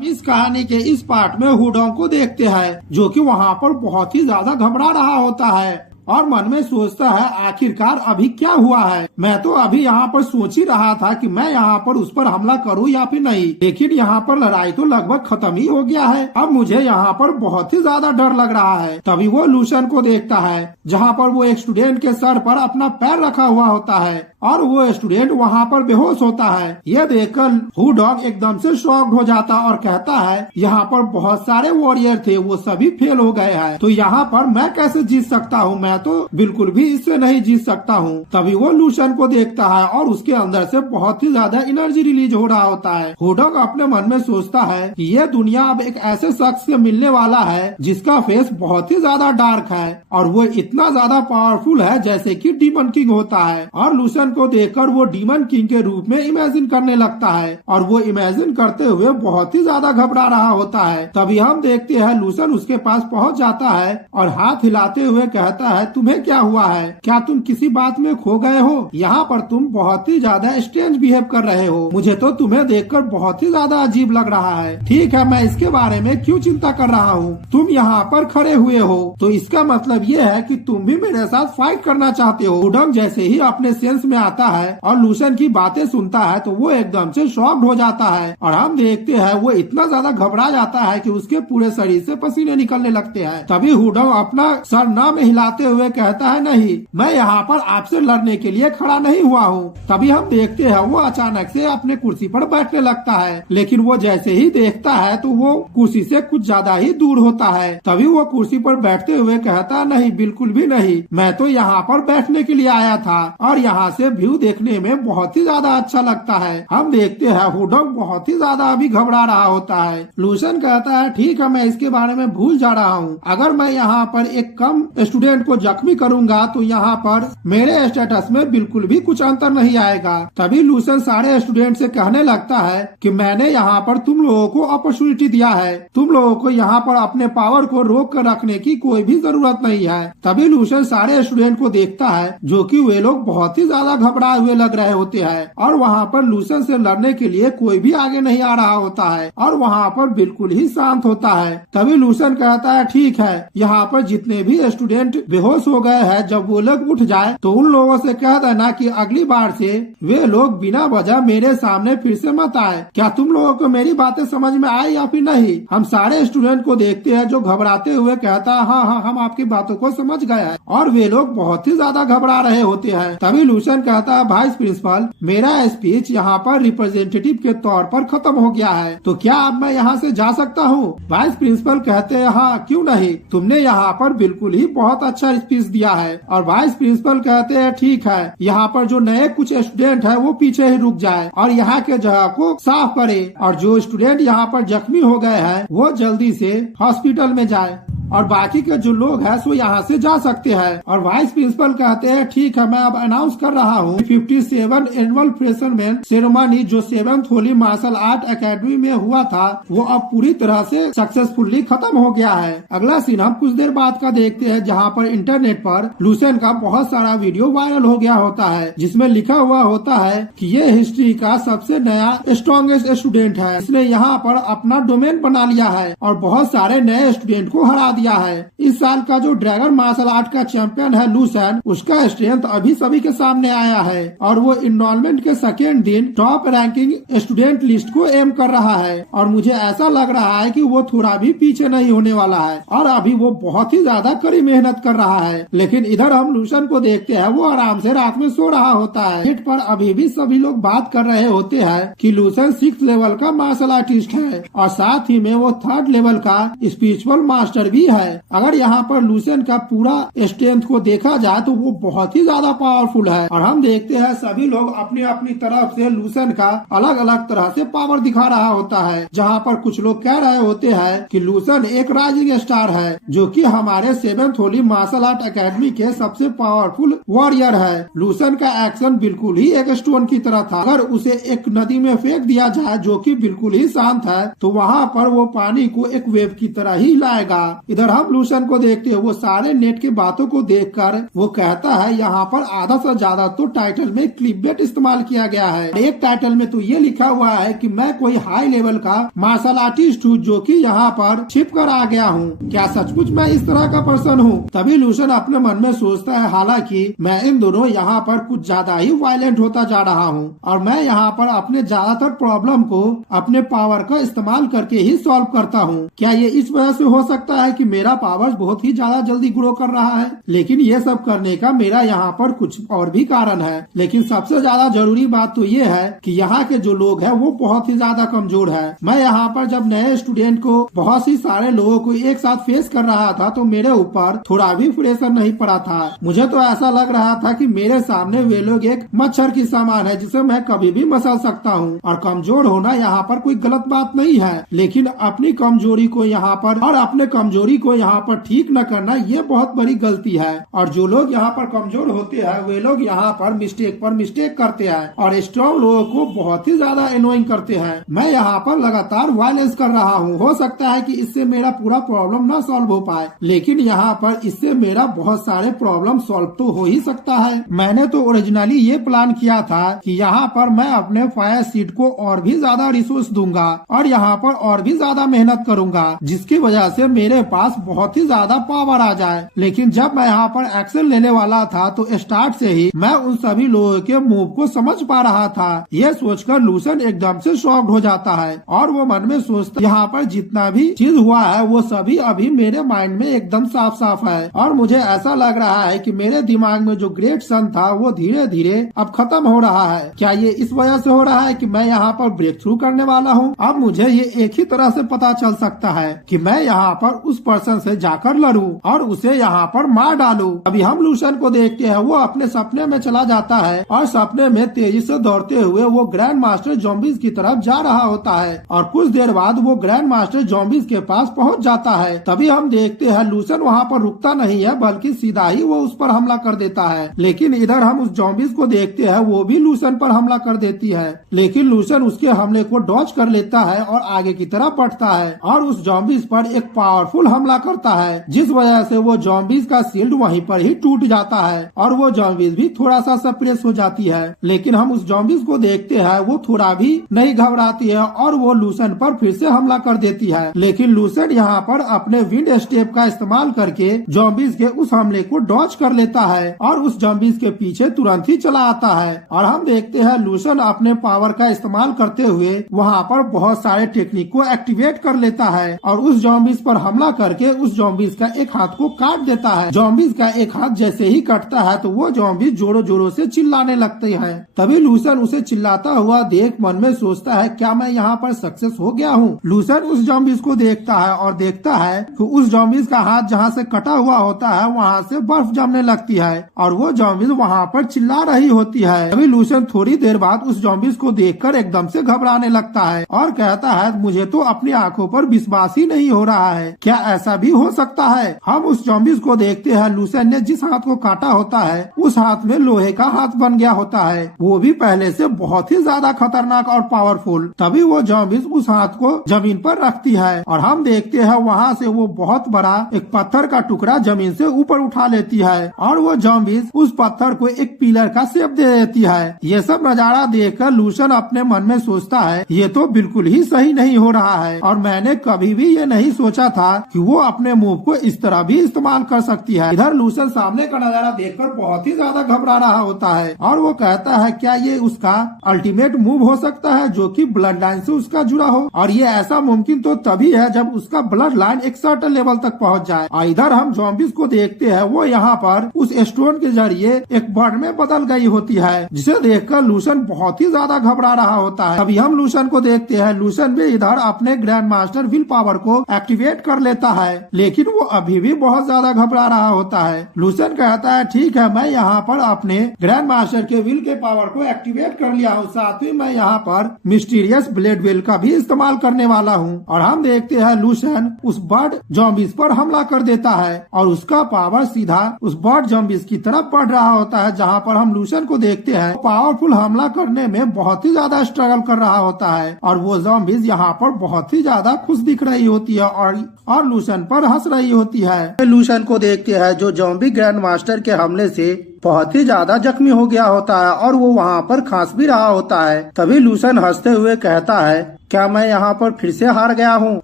इस कहानी के इस पार्ट में हुडोंग को देखते हैं जो कि वहाँ पर बहुत ही ज्यादा घबरा रहा होता है और मन में सोचता है आखिरकार अभी क्या हुआ है। मैं तो अभी यहाँ पर सोच ही रहा था कि मैं यहाँ पर उस पर हमला करूँ या फिर नहीं, लेकिन यहाँ पर लड़ाई तो लगभग खत्म ही हो गया है। अब मुझे यहाँ पर बहुत ही ज्यादा डर लग रहा है। तभी वो लूशन को देखता है जहाँ पर वो एक स्टूडेंट के सर पर अपना पैर रखा हुआ होता है और वो स्टूडेंट वहाँ पर बेहोश होता है। यह देखकर हुडोंग एकदम से शॉक्ड हो जाता और कहता है यहाँ पर बहुत सारे वॉरियर थे, वो सभी फेल हो गए हैं, तो यहाँ पर मैं कैसे जीत सकता हूँ, मैं तो बिल्कुल भी इससे नहीं जीत सकता हूँ। तभी वो लूशन को देखता है और उसके अंदर से बहुत ही ज्यादा एनर्जी रिलीज हो रहा होता है। हुडोंग अपने मन में सोचता है कि यह दुनिया अब एक ऐसे शख्स से मिलने वाला है जिसका फेस बहुत ही ज्यादा डार्क है और वो इतना ज्यादा पावरफुल है जैसे कि डीमन किंग होता है। और लूशन को देखकर वो डीमन किंग के रूप में इमेजिन करने लगता है और वो इमेजिन करते हुए बहुत ही ज्यादा घबरा रहा होता है। तभी हम देखते हैं लूशन उसके पास पहुंच जाता है और हाथ हिलाते हुए कहता है तुम्हें क्या हुआ है, क्या तुम किसी बात में खो गए हो? यहाँ पर तुम बहुत ही ज्यादा स्ट्रेंज बिहेव कर रहे हो, मुझे तो तुम्हें देखकर बहुत ही ज्यादा अजीब लग रहा है। ठीक है, मैं इसके बारे में क्यों चिंता कर रहा हूँ, तुम यहाँ पर खड़े हुए हो तो इसका मतलब ये है कि तुम भी मेरे साथ फाइट करना चाहते हो। हुडोंग जैसे ही अपने सेंस में आता है और लूशन की बातें सुनता है तो वो एकदम से शॉक्ड हो जाता है और हम देखते हैं वो इतना ज्यादा घबरा जाता है कि उसके पूरे शरीर से पसीने निकलने लगते हैं। तभी हुडोंग अपना सर न में हिलाते हुए कहता है नहीं, मैं यहाँ पर आपसे लड़ने के लिए खड़ा नहीं हुआ हूँ। तभी हम देखते हैं वो अचानक से अपने कुर्सी पर बैठने लगता है, लेकिन वो जैसे ही देखता है तो वो कुर्सी से कुछ ज्यादा ही दूर होता है। तभी वो कुर्सी पर बैठते हुए कहता नहीं, बिल्कुल भी नहीं, मैं तो यहाँ पर बैठने के लिए आया था और यहाँ से व्यू देखने में बहुत ही ज्यादा अच्छा लगता है। हम देखते हैं हुडोंग बहुत ही ज्यादा अभी घबरा रहा होता है। लूशन कहता है ठीक है, मैं इसके बारे में भूल जा रहा हूँ, अगर मैं यहाँ पर एक कम स्टूडेंट को जख्मी करूंगा तो यहाँ पर मेरे स्टेटस में बिल्कुल भी कुछ अंतर नहीं आएगा। तभी लूशन सारे स्टूडेंट से कहने लगता है कि मैंने यहाँ पर तुम लोगों को अपॉर्चुनिटी दिया है, तुम लोगों को यहाँ पर अपने पावर को रोक कर रखने की कोई भी जरूरत नहीं है। तभी लूशन सारे स्टूडेंट को देखता है जो कि वे लोग बहुत ही ज्यादा घबराए हुए लग रहे होते हैं और वहाँ पर लूशन से लड़ने के लिए कोई भी आगे नहीं आ रहा होता है और वहाँ पर बिल्कुल ही शांत होता है। तभी लूशन कहता है ठीक है, यहाँ पर जितने भी स्टूडेंट बेहोश हो गए हैं जब वो लोग उठ जाए तो उन लोगों से कह देना कि अगली बार से वे लोग बिना वजह मेरे सामने फिर से मत आए। क्या तुम लोगों को मेरी बातें समझ में आई या फिर नहीं? हम सारे स्टूडेंट को देखते हैं जो घबराते हुए कहता है हाँ हाँ, हम आपकी बातों को समझ गए हैं और वे लोग बहुत ही ज्यादा घबरा रहे होते हैं। तभी लूशन कहता है वाइस प्रिंसिपल, मेरा स्पीच यहाँ पर रिप्रेजेंटेटिव के तौर पर खत्म हो गया है, तो क्या अब मैं यहाँ से जा सकता हूँ? वाइस प्रिंसिपल कहते हैं हाँ क्यों नहीं, तुमने यहाँ पर बिल्कुल ही बहुत अच्छा स्पीच दिया है। और वाइस प्रिंसिपल कहते हैं ठीक है, यहाँ पर जो नए कुछ स्टूडेंट है वो पीछे ही रुक जाए और यहाँ के जगह को साफ करे और जो स्टूडेंट यहाँ पर जख्मी हो गए हैं वो जल्दी से हॉस्पिटल में जाए और बाकी के जो लोग हैं सो यहाँ से जा सकते हैं। और वाइस प्रिंसिपल कहते हैं ठीक है, मैं अब अनाउंस कर रहा हूँ 57 एनुअल फ्रेशरमैन सेरेमनी जो 7th Holi martial art academy में हुआ था वो अब पूरी तरह से सक्सेसफुली खत्म हो गया है। अगला सीन हम कुछ देर बाद का देखते हैं जहाँ पर इंटरनेट पर लूशन का बहुत सारा वीडियो वायरल हो गया होता है जिसमें लिखा हुआ होता है कि ये हिस्ट्री का सबसे नया स्ट्रॉन्गेस्ट स्टूडेंट है, इसने यहाँ पर अपना डोमेन बना लिया है और बहुत सारे नए स्टूडेंट को हरा दिया है। इस साल का जो ड्रैगन मार्शल आर्ट का चैंपियन है लूशन, उसका स्ट्रेंथ अभी सभी के सामने आया है और वो इनरोलमेंट के सेकेंड दिन टॉप रैंकिंग स्टूडेंट लिस्ट को एम कर रहा है और मुझे ऐसा लग रहा है कि वो थोड़ा भी पीछे नहीं होने वाला है और अभी वो बहुत ही ज्यादा कड़ी मेहनत कर रहा है। लेकिन इधर हम लूशन को देखते हैं वो आराम से रात में सो रहा होता है। नेट पर अभी भी सभी लोग बात कर रहे होते हैं कि लूशन 6th लेवल का मार्शल आर्टिस्ट है और साथ ही में वो 3rd लेवल का स्पिरिचुअल मास्टर भी है। अगर यहाँ पर लूशन का पूरा स्ट्रेंथ को देखा जाए तो वो बहुत ही ज्यादा पावरफुल है और हम देखते हैं सभी लोग अपनी अपनी तरफ से लूशन का अलग अलग तरह से पावर दिखा रहा होता है। जहाँ पर कुछ लोग कह रहे होते हैं कि लूशन एक राइजिंग स्टार है जो कि हमारे 7th Holi martial art academy के सबसे पावरफुल वॉरियर है। लूशन का एक्शन बिल्कुल ही एक स्टोन की तरह था, अगर उसे एक नदी में फेंक दिया जाए जो कि बिल्कुल ही शांत है तो वहाँ पर वो पानी को एक वेव की तरह ही लाएगा। इधर हम लूसन को देखते हैं, वो सारे नेट की बातों को देखकर वो कहता है यहाँ पर आधा से ज्यादा तो टाइटल में क्लिकबेट इस्तेमाल किया गया है। एक टाइटल में तो ये लिखा हुआ है कि मैं कोई हाई लेवल का मार्शल आर्टिस्ट हूँ जो कि यहाँ पर छिप कर आ गया हूँ। क्या सचमुच मैं इस तरह का पर्सन हूँ? तभी लूसन अपने मन में सोचता है, हालांकि मैं इन दोनों यहाँ पर कुछ ज्यादा ही वायलेंट होता जा रहा हूँ और मैं यहाँ पर अपने ज्यादातर प्रॉब्लम को अपने पावर का इस्तेमाल करके ही सॉल्व करता हूँ। क्या ये इस वजह से हो सकता है कि मेरा पावर बहुत ही ज्यादा जल्दी ग्रो कर रहा है? लेकिन ये सब करने का मेरा यहाँ पर कुछ और भी कारण है। लेकिन सबसे ज्यादा जरूरी बात तो ये है कि यहाँ के जो लोग हैं वो बहुत ही ज्यादा कमजोर है। मैं यहाँ पर जब नए स्टूडेंट को बहुत ही सारे लोगों को एक साथ फेस कर रहा था तो मेरे ऊपर थोड़ा भी प्रेशर नहीं पड़ा था। मुझे तो ऐसा लग रहा था कि मेरे सामने वे लोग एक मच्छर की सामान है जिसे मैं कभी भी मसल सकता हूँ। और कमजोर होना यहाँ पर कोई गलत बात नहीं है, लेकिन अपनी कमजोरी को यहाँ पर और अपने कमजोरी को यहाँ पर ठीक न करना ये बहुत बड़ी गलती है। और जो लोग यहाँ पर कमजोर होते हैं वे लोग यहाँ पर मिस्टेक करते हैं और स्ट्रॉन्ग लोगों को बहुत ही ज्यादा एनोइंग करते हैं। मैं यहाँ पर लगातार वायलेंस कर रहा हूँ। हो सकता है कि इससे मेरा पूरा प्रॉब्लम ना सॉल्व हो पाए, लेकिन यहाँ पर इससे मेरा बहुत सारे प्रॉब्लम सॉल्व तो हो ही सकता है। मैंने तो ओरिजिनली ये प्लान किया था कि यहाँ पर मैं अपने फायर सीट को और भी ज्यादा रिसोर्स दूंगा और यहाँ पर और भी ज्यादा मेहनत करूंगा, जिसकी वजह से मेरे पास बहुत ही ज्यादा पावर आ जाए। लेकिन जब मैं यहाँ पर एक्शन लेने वाला था तो स्टार्ट से ही मैं उन सभी लोगों के मूव को समझ पा रहा था। ये सोचकर लूसन एकदम से शॉक्ड हो जाता है और वो मन में सोचता यहाँ पर जितना भी चीज हुआ है वो सभी अभी मेरे माइंड में एकदम साफ साफ है और मुझे ऐसा लग रहा है कि मेरे दिमाग में जो ग्रेट सन था वो धीरे धीरे अब खत्म हो रहा है। क्या ये इस वजह से हो रहा है कि मैं यहाँ पर ब्रेक थ्रू करने वाला हूँ? अब मुझे ये एक ही तरह से पता चल सकता है कि मैं यहाँ पर उस पर्सन से जाकर लड़ूं और उसे यहाँ पर मार डालूं। अभी हम लूसन को देखते हैं, वो अपने सपने में चला जाता है और सपने में तेजी से दौड़ते हुए वो ग्रैंड मास्टर जॉम्बीज की तरफ जा रहा होता है और कुछ देर बाद वो ग्रैंड मास्टर जॉम्बीज के पास पहुँच जाता है। तभी हम देखते हैं लूसन वहाँ पर रुकता नहीं है बल्कि सीधा ही वो उस पर हमला कर देता है। लेकिन इधर हम उस जॉम्बीज को देखते हैं, वो भी लूसन पर हमला कर देती है, लेकिन लूसन उसके हमले को डॉज कर लेता है और आगे की तरफ बढ़ता है और उस जॉम्बीज पर एक पावरफुल हमला करता है, जिस वजह से वो जॉम्बीज का शील्ड वहीं पर ही टूट जाता है और वो जॉम्बीज भी थोड़ा सा सप्रेस हो जाती है। लेकिन हम उस जॉम्बीज को देखते हैं, वो थोड़ा भी नहीं घबराती है और वो लूसन पर फिर से हमला कर देती है। लेकिन लूसन यहाँ पर अपने विंड स्टेप का इस्तेमाल करके जॉम्बीज के उस हमले को डॉज कर लेता है और उस जॉम्बीज के पीछे तुरंत ही चला आता है। और हम देखते हैं लूसन अपने पावर का इस्तेमाल करते हुए वहाँ पर बहुत सारे टेक्निक को एक्टिवेट कर लेता है और उस जॉम्बीज पर हमला करके उस जॉम्बीज का एक हाथ को काट देता है। जॉम्बीज का एक हाथ जैसे ही कटता है तो वो जॉम्बीज जोरों जोरों से चिल्लाने लगते हैं। तभी लूसन उसे चिल्लाता हुआ देख मन में सोचता है, क्या मैं यहाँ पर सक्सेस हो गया हूँ? लूसन उस जॉम्बीज को देखता है और देखता है कि उस जॉम्बीज का हाथ जहाँ से कटा हुआ होता है वहाँ से बर्फ जमने लगती है और वो जॉम्बीज वहाँ पर चिल्ला रही होती है। तभी लूसन थोड़ी देर बाद उस जॉम्बीज को देखकर एकदम से घबराने लगता है और कहता है, मुझे तो अपनी आंखों पर विश्वास ही नहीं हो रहा है, क्या ऐसा भी हो सकता है? हम उस जॉम्बीज को देखते हैं, लूसन ने जिस हाथ को काटा होता है उस हाथ में लोहे का हाथ बन गया होता है, वो भी पहले से बहुत ही ज्यादा खतरनाक और पावरफुल। तभी वो जॉम्बीज उस हाथ को जमीन पर रखती है और हम देखते हैं वहाँ से वो बहुत बड़ा एक पत्थर का टुकड़ा जमीन से ऊपर उठा लेती है और वो जॉम्बीज उस पत्थर को एक पिलर का शेप दे देती है। ये सब नजारा देखकर लूसन अपने मन में सोचता है, ये तो बिल्कुल ही सही नहीं हो रहा है और मैंने कभी भी ये नहीं सोचा था कि वो अपने मूव को इस तरह भी इस्तेमाल कर सकती है। इधर लूसन सामने का नजारा देखकर बहुत ही ज्यादा घबरा रहा होता है और वो कहता है, क्या ये उसका अल्टीमेट मूव हो सकता है जो कि ब्लड लाइन से उसका जुड़ा हो? और ये ऐसा मुमकिन तो तभी है जब उसका ब्लड लाइन एक सर्टेन लेवल तक पहुंच जाए। और इधर हम जॉम्बीज को देखते हैं, वो यहाँ पर उस स्टोन के जरिए एक बर्ड में बदल गई होती है, जिसे देखकर लूसन बहुत ही ज्यादा घबरा रहा होता है। अभी हम लूसन को देखते हैं, लूसन भी इधर अपने ग्रैंड मास्टर विल पावर को एक्टिवेट कर लेता है, लेकिन वो अभी भी बहुत ज्यादा घबरा रहा होता है। लूसन कहता है, ठीक है, मैं यहाँ पर अपने ग्रैंड मास्टर के विल के पावर को एक्टिवेट कर लिया हूँ, साथ ही मैं यहाँ पर मिस्टीरियस ब्लेड विल का भी इस्तेमाल करने वाला हूँ। और हम देखते हैं लूसन उस बर्ड जॉम्बीज पर हमला कर देता है और उसका पावर सीधा उस बर्ड जॉम्बीज की तरफ बढ़ रहा होता है, जहाँ पर हम लूसन को देखते हैं पावरफुल हमला करने में बहुत ही ज्यादा स्ट्रगल कर रहा होता है और वो जॉम्बीज यहाँ पर बहुत ही ज्यादा खुश दिख रही होती है और लूसन लूसन पर हंस रही होती है। लूसन को देखते हैं जो ज़ॉम्बी ग्रैंड मास्टर के हमले से बहुत ही ज्यादा जख्मी हो गया होता है और वो वहाँ पर खांस भी रहा होता है। तभी लूसन हंसते हुए कहता है, क्या मैं यहाँ पर फिर से हार गया हूँ?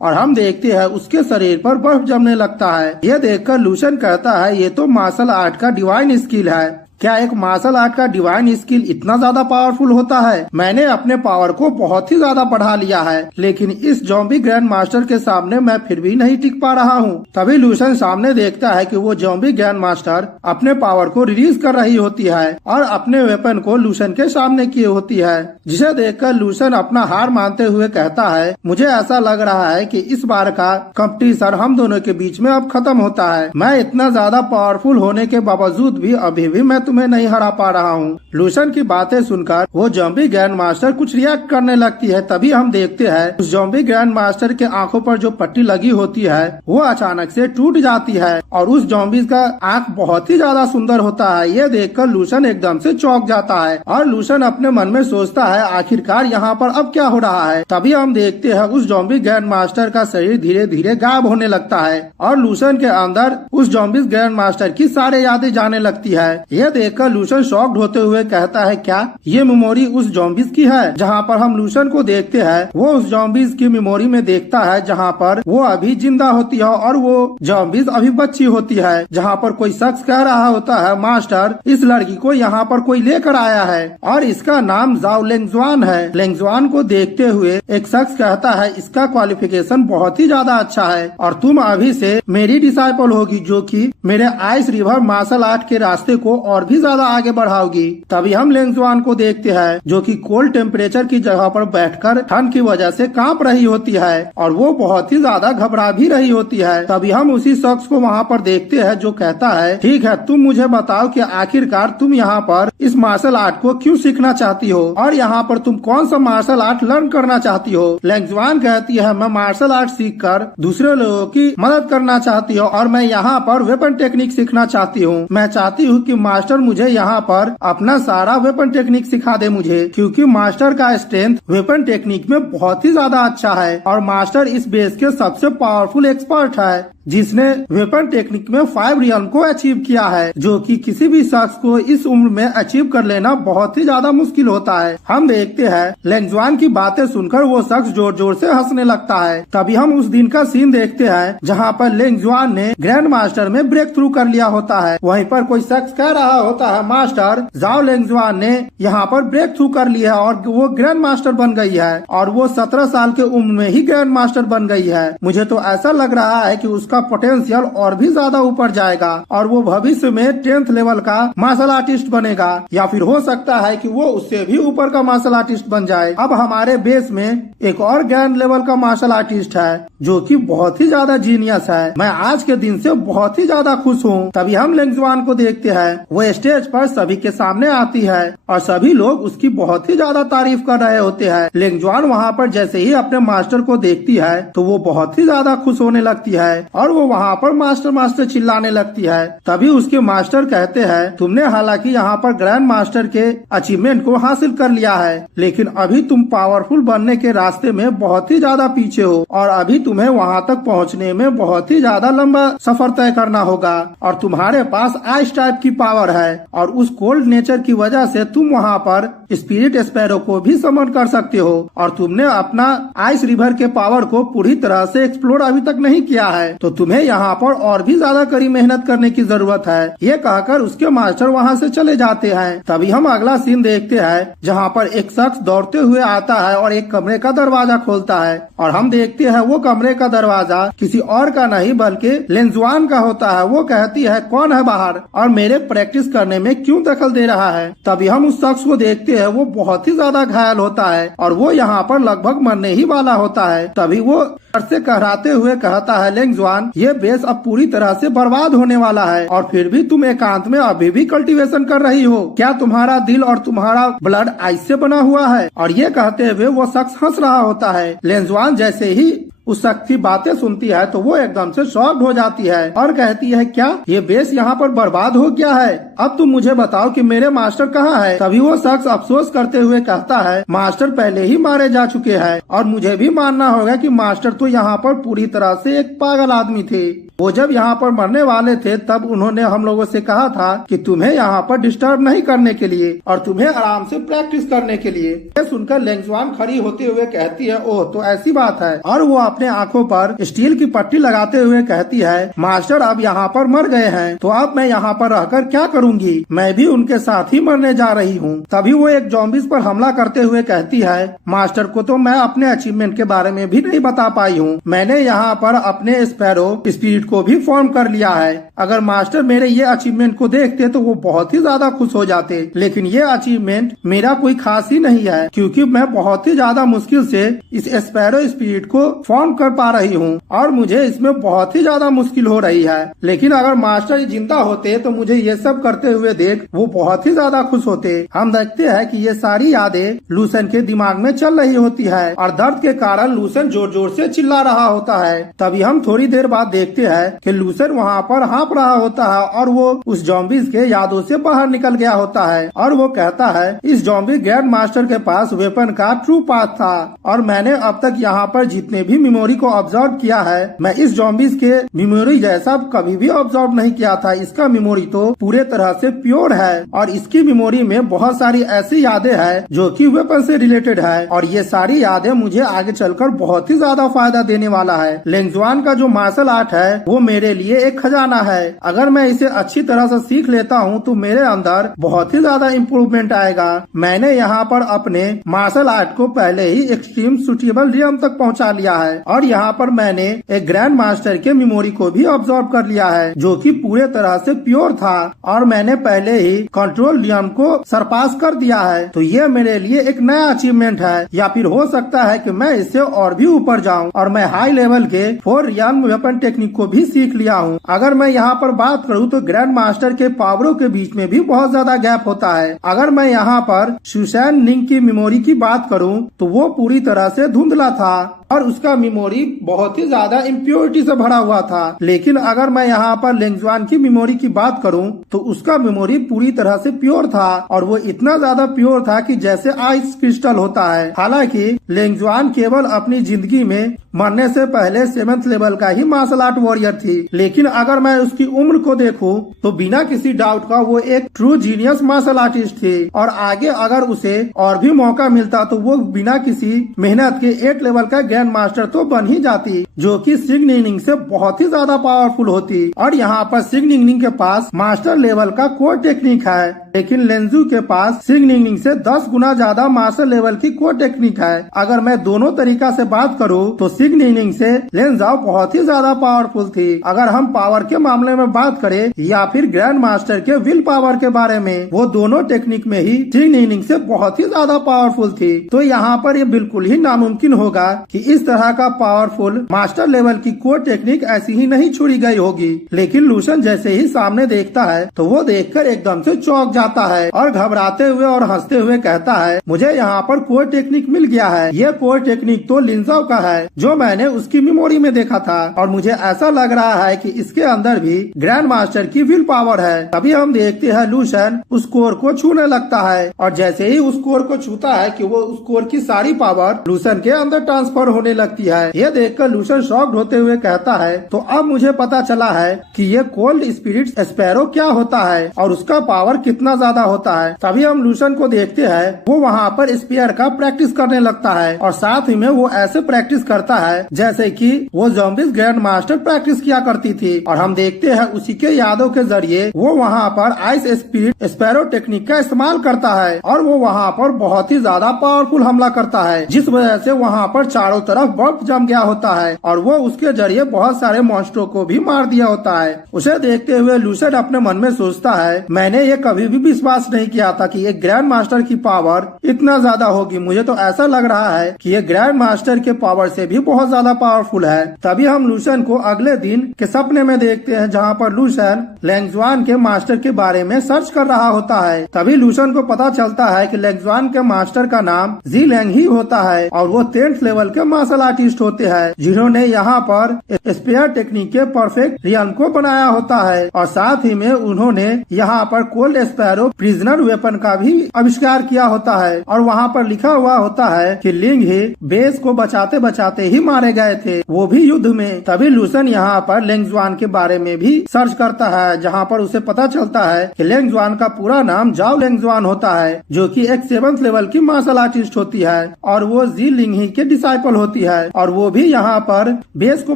और हम देखते हैं उसके शरीर पर बर्फ जमने लगता है। ये देखकर लूसन कहता है, ये तो मार्शल आर्ट का डिवाइन स्किल है। क्या एक मार्शल आर्ट का डिवाइन स्किल इतना ज्यादा पावरफुल होता है? मैंने अपने पावर को बहुत ही ज्यादा बढ़ा लिया है, लेकिन इस ज़ॉम्बी ग्रैंड मास्टर के सामने मैं फिर भी नहीं टिक पा रहा हूँ। तभी लूसन सामने देखता है कि वो ज़ॉम्बी ग्रैंड मास्टर अपने पावर को रिलीज कर रही होती है और अपने वेपन को लूसन के सामने किए होती है, जिसे देखकर लूसन अपना हार मानते हुए कहता है, मुझे ऐसा लग रहा है कि इस बार का कंपटीशन हम दोनों के बीच में अब खत्म होता है। मैं इतना ज्यादा पावरफुल होने के बावजूद भी अभी भी मैं तुम्हें नहीं हरा पा रहा हूँ। लूसन की बातें सुनकर वो ज़ॉम्बी ग्रैंड मास्टर कुछ रिएक्ट करने लगती है। तभी हम देखते हैं उस ज़ॉम्बी ग्रैंड मास्टर के आंखों पर जो पट्टी लगी होती है वो अचानक से टूट जाती है और उस ज़ॉम्बी का आंख बहुत ही ज्यादा सुंदर होता है। ये देखकर लूसन एकदम से चौंक जाता है और लूसन अपने मन में सोचता है, आखिरकार यहाँ पर अब क्या हो रहा है। तभी हम देखते हैं उस ज़ॉम्बी ग्रैंड मास्टर का शरीर धीरे धीरे गायब होने लगता है और लूसन के अंदर उस ज़ॉम्बी ग्रैंड मास्टर की सारी यादें जाने लगती है। ये देखकर लूसन शॉक्ड होते हुए कहता है, क्या ये मेमोरी उस ज़ॉम्बीज की है? जहाँ पर हम लूसन को देखते हैं वो उस ज़ॉम्बीज की मेमोरी में देखता है जहाँ पर वो अभी जिंदा होती है और वो ज़ॉम्बीज अभी बच्ची होती है। जहाँ पर कोई शख्स कह रहा होता है, मास्टर इस लड़की को यहाँ पर कोई लेकर आया है और इसका नाम जाओ लेंगजुआन है। लेंगजुआन को देखते हुए एक शख्स कहता है, इसका क्वालिफिकेशन बहुत ही ज्यादा अच्छा है और तुम अभी से मेरी डिसाइपल होगी, जो कि मेरे आइस रिवर मार्शल आर्ट के रास्ते को और भी ज्यादा आगे बढ़ाओगी। तभी हम लेंगजुआन को देखते हैं जो कि कोल्ड टेम्परेचर की जगह पर बैठकर ठंड की वजह से कांप रही होती है और वो बहुत ही ज्यादा घबरा भी रही होती है। तभी हम उसी शख्स को वहाँ पर देखते हैं जो कहता है, ठीक है, तुम मुझे बताओ कि आखिरकार तुम यहाँ पर इस मार्शल आर्ट को क्यों सीखना चाहती हो और यहाँ पर तुम कौन सा मार्शल आर्ट लर्न करना चाहती हो? लेंगजुआन कहती है, मैं मार्शल आर्ट सीखकर दूसरे लोगों की मदद करना चाहती हूँ और मैं यहाँ पर वेपन टेक्निक सीखना चाहती हूँ। मैं चाहती हूँ कि मास्टर मुझे यहाँ पर अपना सारा वेपन टेक्निक सिखा दे मुझे, क्योंकि मास्टर का स्ट्रेंथ वेपन टेक्निक में बहुत ही ज्यादा अच्छा है और मास्टर इस बेस के सबसे पावरफुल एक्सपर्ट है जिसने वेपन टेक्निक में 5 रियल्म को अचीव किया है, जो कि किसी भी शख्स को इस उम्र में अचीव कर लेना बहुत ही ज्यादा मुश्किल होता है। हम देखते हैं लेंगजुआन की बातें सुनकर वो शख्स जोर जोर से हंसने लगता है। तभी हम उस दिन का सीन देखते हैं जहाँ पर लेंगजुआन ने ग्रैंड मास्टर में ब्रेक थ्रू कर लिया होता है। वहीं पर कोई शख्स कह रहा होता है, मास्टर जाओ लेंगजुआन ने यहाँ पर ब्रेक थ्रू कर लिया और वो ग्रैंड मास्टर बन गई है और वो 17 साल के उम्र में ही ग्रैंड मास्टर बन गई है। मुझे तो ऐसा लग रहा है कि उसका पोटेंशियल और भी ज्यादा ऊपर जाएगा और वो भविष्य में 10th लेवल का मार्शल आर्टिस्ट बनेगा, या फिर हो सकता है कि वो उससे भी ऊपर का मार्शल आर्टिस्ट बन जाए। अब हमारे बेस में एक और ग्रैंड लेवल का मार्शल आर्टिस्ट है जो कि बहुत ही ज्यादा जीनियस है। मैं आज के दिन से बहुत ही ज्यादा खुश हूँ। तभी हम लेंगजुआन को देखते हैं, वो स्टेज पर सभी के सामने आती है और सभी लोग उसकी बहुत ही ज्यादा तारीफ कर रहे होते हैं। लेंगजुआन वहाँ पर जैसे ही अपने मास्टर को देखती है तो वो बहुत ही ज्यादा खुश होने लगती है और वो वहाँ पर मास्टर मास्टर चिल्लाने लगती है। तभी उसके मास्टर कहते हैं, तुमने हालांकि यहाँ पर ग्रैंड मास्टर के अचीवमेंट को हासिल कर लिया है, लेकिन अभी तुम पावरफुल बनने के रास्ते में बहुत ही ज्यादा पीछे हो और अभी तुम्हें वहाँ तक पहुँचने में बहुत ही ज्यादा लंबा सफर तय करना होगा और तुम्हारे पास आइस टाइप की पावर है और उस कोल्ड नेचर की वजह से तुम वहाँ पर स्पिरिट स्पैरो को भी समन कर सकते हो और तुमने अपना आइस रिवर के पावर को पूरी तरह से एक्सप्लोर अभी तक नहीं किया है, तो तुम्हें यहाँ पर और भी ज्यादा कड़ी मेहनत करने की जरूरत है। ये कहकर उसके मास्टर वहाँ से चले जाते हैं। तभी हम अगला सीन देखते हैं जहाँ पर एक शख्स दौड़ते हुए आता है और एक कमरे का दरवाजा खोलता है और हम देखते हैं वो कमरे का दरवाजा किसी और का नहीं बल्कि लेंगजुआन का होता है। वो कहती है, कौन है बाहर और मेरे प्रैक्टिस करने में क्यों दखल दे रहा है? तभी हम उस शख्स को देखते हैं, वो बहुत ही ज्यादा घायल होता है और वो यहाँ पर लगभग मरने ही वाला होता है। तभी वो से कहराते हुए कहता है, लेंगजुआन ये बेस अब पूरी तरह से बर्बाद होने वाला है और फिर भी तुम एकांत में अभी भी कल्टीवेशन कर रही हो। क्या तुम्हारा दिल और तुम्हारा ब्लड आइस से बना हुआ है? और ये कहते हुए वो शख्स हंस रहा होता है। लेंगजुआन जैसे ही उस शख्स की बातें सुनती है तो वो एकदम से शॉक्ड हो जाती है और कहती है, क्या ये बेस यहाँ पर बर्बाद हो गया है? अब तुम मुझे बताओ कि मेरे मास्टर कहाँ है? तभी वो शख्स अफसोस करते हुए कहता है, मास्टर पहले ही मारे जा चुके हैं और मुझे भी मानना होगा कि मास्टर तो यहाँ पर पूरी तरह से एक पागल आदमी थे। वो जब यहाँ पर मरने वाले थे तब उन्होंने हम लोगों से कहा था कि तुम्हें यहाँ पर डिस्टर्ब नहीं करने के लिए और तुम्हें आराम से प्रैक्टिस करने के लिए। ये सुनकर लेंगजुआन खड़ी होते हुए कहती है, ओह तो ऐसी बात है। और वो अपने आंखों पर स्टील की पट्टी लगाते हुए कहती है, मास्टर अब यहाँ पर मर गए हैं तो अब मैं यहाँ पर रहकर क्या करूँगी? मैं भी उनके साथ ही मरने जा रही हूँ। तभी वो एक ज़ॉम्बीज़ पर हमला करते हुए कहती है, मास्टर को तो मैं अपने अचीवमेंट के बारे में भी नहीं बता पाई हूँ। मैंने यहाँ पर अपने स्पैरो स्पिरिट को भी फॉर्म कर लिया है। अगर मास्टर मेरे ये अचीवमेंट को देखते तो वो बहुत ही ज्यादा खुश हो जाते, लेकिन ये अचीवमेंट मेरा कोई खास ही नहीं है क्योंकि मैं बहुत ही ज्यादा मुश्किल से इस स्पैरो स्पिरिट को फॉर्म कर पा रही हूँ और मुझे इसमें बहुत ही ज्यादा मुश्किल हो रही है। लेकिन अगर मास्टर जिंदा होते तो मुझे ये सब करते हुए देख वो बहुत ही ज्यादा खुश होते। हम देखते हैं कि ये सारी यादें लूसन के दिमाग में चल रही होती है और दर्द के कारण लूसन जोर जोर से चिल्ला रहा होता है। तभी हम थोड़ी देर बाद देखते हैं कि लूसन वहाँ पर हाँफ रहा होता है और वो उस ज़ॉम्बीज़ के यादों से बाहर निकल गया होता है और वो कहता है, इस ज़ॉम्बी ग्रैंड मास्टर के पास वेपन का ट्रू पाथ था और मैंने अब तक यहाँ पर जितने भी मेमोरी को ऑब्जर्व किया है मैं इस ज़ॉम्बीज़ के मेमोरी जैसा कभी भी ऑब्जर्व नहीं किया था। इसका मेमोरी तो पूरे तरह से प्योर है और इसकी मेमोरी में बहुत सारी ऐसी यादें हैं जो कि वेपन से रिलेटेड है और ये सारी यादें मुझे आगे चलकर बहुत ही ज्यादा फायदा देने वाला है। लेंगजुआन का जो मार्शल आर्ट है वो मेरे लिए एक खजाना है। अगर मैं इसे अच्छी तरह से सीख लेता हूँ तो मेरे अंदर बहुत ही ज्यादा इम्प्रूवमेंट आएगा। मैंने यहाँ पर अपने मार्शल आर्ट को पहले ही एक्सट्रीम सुटेबल रियम तक पहुँचा लिया है और यहाँ पर मैंने एक ग्रैंड मास्टर के मेमोरी को भी ऑब्जर्व कर लिया है जो कि पूरे तरह से प्योर था और मैंने पहले ही कंट्रोल रियम को सरपास कर दिया है। तो ये मेरे लिए एक नया अचीवमेंट है या फिर हो सकता है कि मैं इससे और भी ऊपर जाऊं और मैं हाई लेवल के 4 रियम वेपन टेक्निक को भी सीख लिया हूं। अगर मैं यहाँ पर बात करूँ तो ग्रैंड मास्टर के पावरों के बीच में भी बहुत ज्यादा गैप होता है। अगर मैं यहाँ पर सुसैन निंग की मेमोरी की बात करूँ तो वो पूरी तरह से धुंधला था और उसका मेमोरी बहुत ही ज्यादा इम्प्योरिटी से भरा हुआ था। लेकिन अगर मैं यहाँ पर लेंगजुआन की मेमोरी की बात करूँ तो उसका मेमोरी पूरी तरह से प्योर था और वो इतना ज्यादा प्योर था कि जैसे आइस क्रिस्टल होता है। हालांकि लेंगजुआन केवल अपनी जिंदगी में मरने से पहले 7th लेवल का ही मार्शल आर्ट वॉरियर थी, लेकिन अगर मैं उसकी उम्र को देखूं तो बिना किसी डाउट का वो एक ट्रू जीनियस मार्शल आर्टिस्ट थी और आगे अगर उसे और भी मौका मिलता तो वो बिना किसी मेहनत के 8 लेवल का ग्रैंड मास्टर तो बन ही जाती, जो कि सिग्निंग से बहुत ही ज्यादा पावरफुल होती। और यहाँ पर सिग्निंग के पास मास्टर लेवल का कोर टेक्निक है, लेकिन लेंजू के पास सिग्निंग से 10 गुना ज्यादा मास्टर लेवल की कोर टेक्निक है। अगर मैं दोनों तरीका से बात करूँ तो सिग्निंग से लेंजाओ बहुत ही ज्यादा पावरफुल थी। अगर हम पावर के मामले में बात करें या फिर ग्रैंड मास्टर के विल पावर के बारे में, वो दोनों टेक्निक में ही सिग्निंग से बहुत ही ज्यादा पावरफुल थी। तो यहाँ पर ये बिल्कुल ही नामुमकिन होगा कि इस तरह का पावरफुल मास्टर लेवल की कोर टेक्निक ऐसी ही नहीं छोड़ी गई होगी। लेकिन लूसन जैसे ही सामने देखता है तो वो देखकर एकदम से चौंक जाता है और घबराते हुए और हंसते हुए कहता है, मुझे यहाँ पर कोर टेक्निक मिल गया है। ये कोर टेक्निक तो लिंजाओ का है जो मैंने उसकी मेमोरी में देखा था और मुझे ऐसा लग रहा है कि इसके अंदर भी ग्रैंड मास्टर की विल पावर है। तभी हम देखते हैं लूसन उस कोर को छूने लगता है और जैसे ही उस कोर को छूता है कि वो उस कोर की सारी पावर लूसन के अंदर ट्रांसफर होने लगती है। ये देखकर लूसन शॉक्ड होते हुए कहता है, तो अब मुझे पता चला है कि ये कोल्ड स्पिरिट स्पैरो क्या होता है और उसका पावर कितना ज्यादा होता है। तभी हम लूसन को देखते हैं वो वहाँ पर स्पीयर का प्रैक्टिस करने लगता है और साथ ही में वो ऐसे प्रैक्टिस करता है जैसे कि वो ज़ॉम्बीज़ ग्रैंड मास्टर प्रैक्टिस किया करती थी। और हम देखते हैं उसी के यादों के जरिए वो वहाँ पर आइस स्पिरिट स्पैरो टेक्निक का इस्तेमाल करता है और वो वहाँ पर बहुत ही ज्यादा पावरफुल हमला करता है, जिस वजह से वहाँ पर चारों तरफ बर्फ जम गया होता है और वो उसके जरिए बहुत सारे मॉन्स्टरों को भी मार दिया होता है। उसे देखते हुए लूसन अपने मन में सोचता है, मैंने ये कभी भी विश्वास नहीं किया था कि एक ग्रैंड मास्टर की पावर इतना ज्यादा होगी। मुझे तो ऐसा लग रहा है कि ये ग्रैंड मास्टर के पावर से भी बहुत ज्यादा पावरफुल है। तभी हम लूसन को अगले दिन के सपने में देखते हैं जहाँ पर लूसन लेंगजुआन के मास्टर के बारे में सर्च कर रहा होता है। तभी लूसन को पता चलता है कि लेंगजुआन के मास्टर का नाम जी लैंग ही होता है और वो 10th लेवल के मार्शल आर्टिस्ट होते हैं, जिन्होंने यहाँ पर स्पेयर टेक्निक के परफेक्ट रियम को बनाया होता है और साथ ही में उन्होंने यहाँ पर कोल्ड स्पैरो प्रिजनर वेपन का भी आविष्कार किया होता है और वहाँ पर लिखा हुआ होता है कि लिंग ही बेस को बचाते बचाते ही मारे गए थे, वो भी युद्ध में। तभी लूसन यहाँ पर लेंगजुआन के बारे में भी सर्च करता है, जहाँ पर उसे पता चलता है कि लेंगजुआन का पूरा नाम जाओ लेंगजुआन होता है, जो कि एक 7th लेवल की मार्शल आर्टिस्ट होती है और वो जी लिंग ही के डिसाइपल होती है और वो भी यहाँ पर बेस को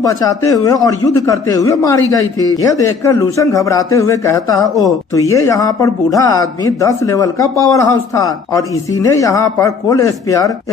बचाते हुए और युद्ध करते हुए मारी गई थी। यह देखकर लूसन घबराते हुए कहता है, ओह तो ये यहाँ पर बूढ़ा आदमी 10 लेवल का पावर हाउस था और इसी ने यहाँ पर cold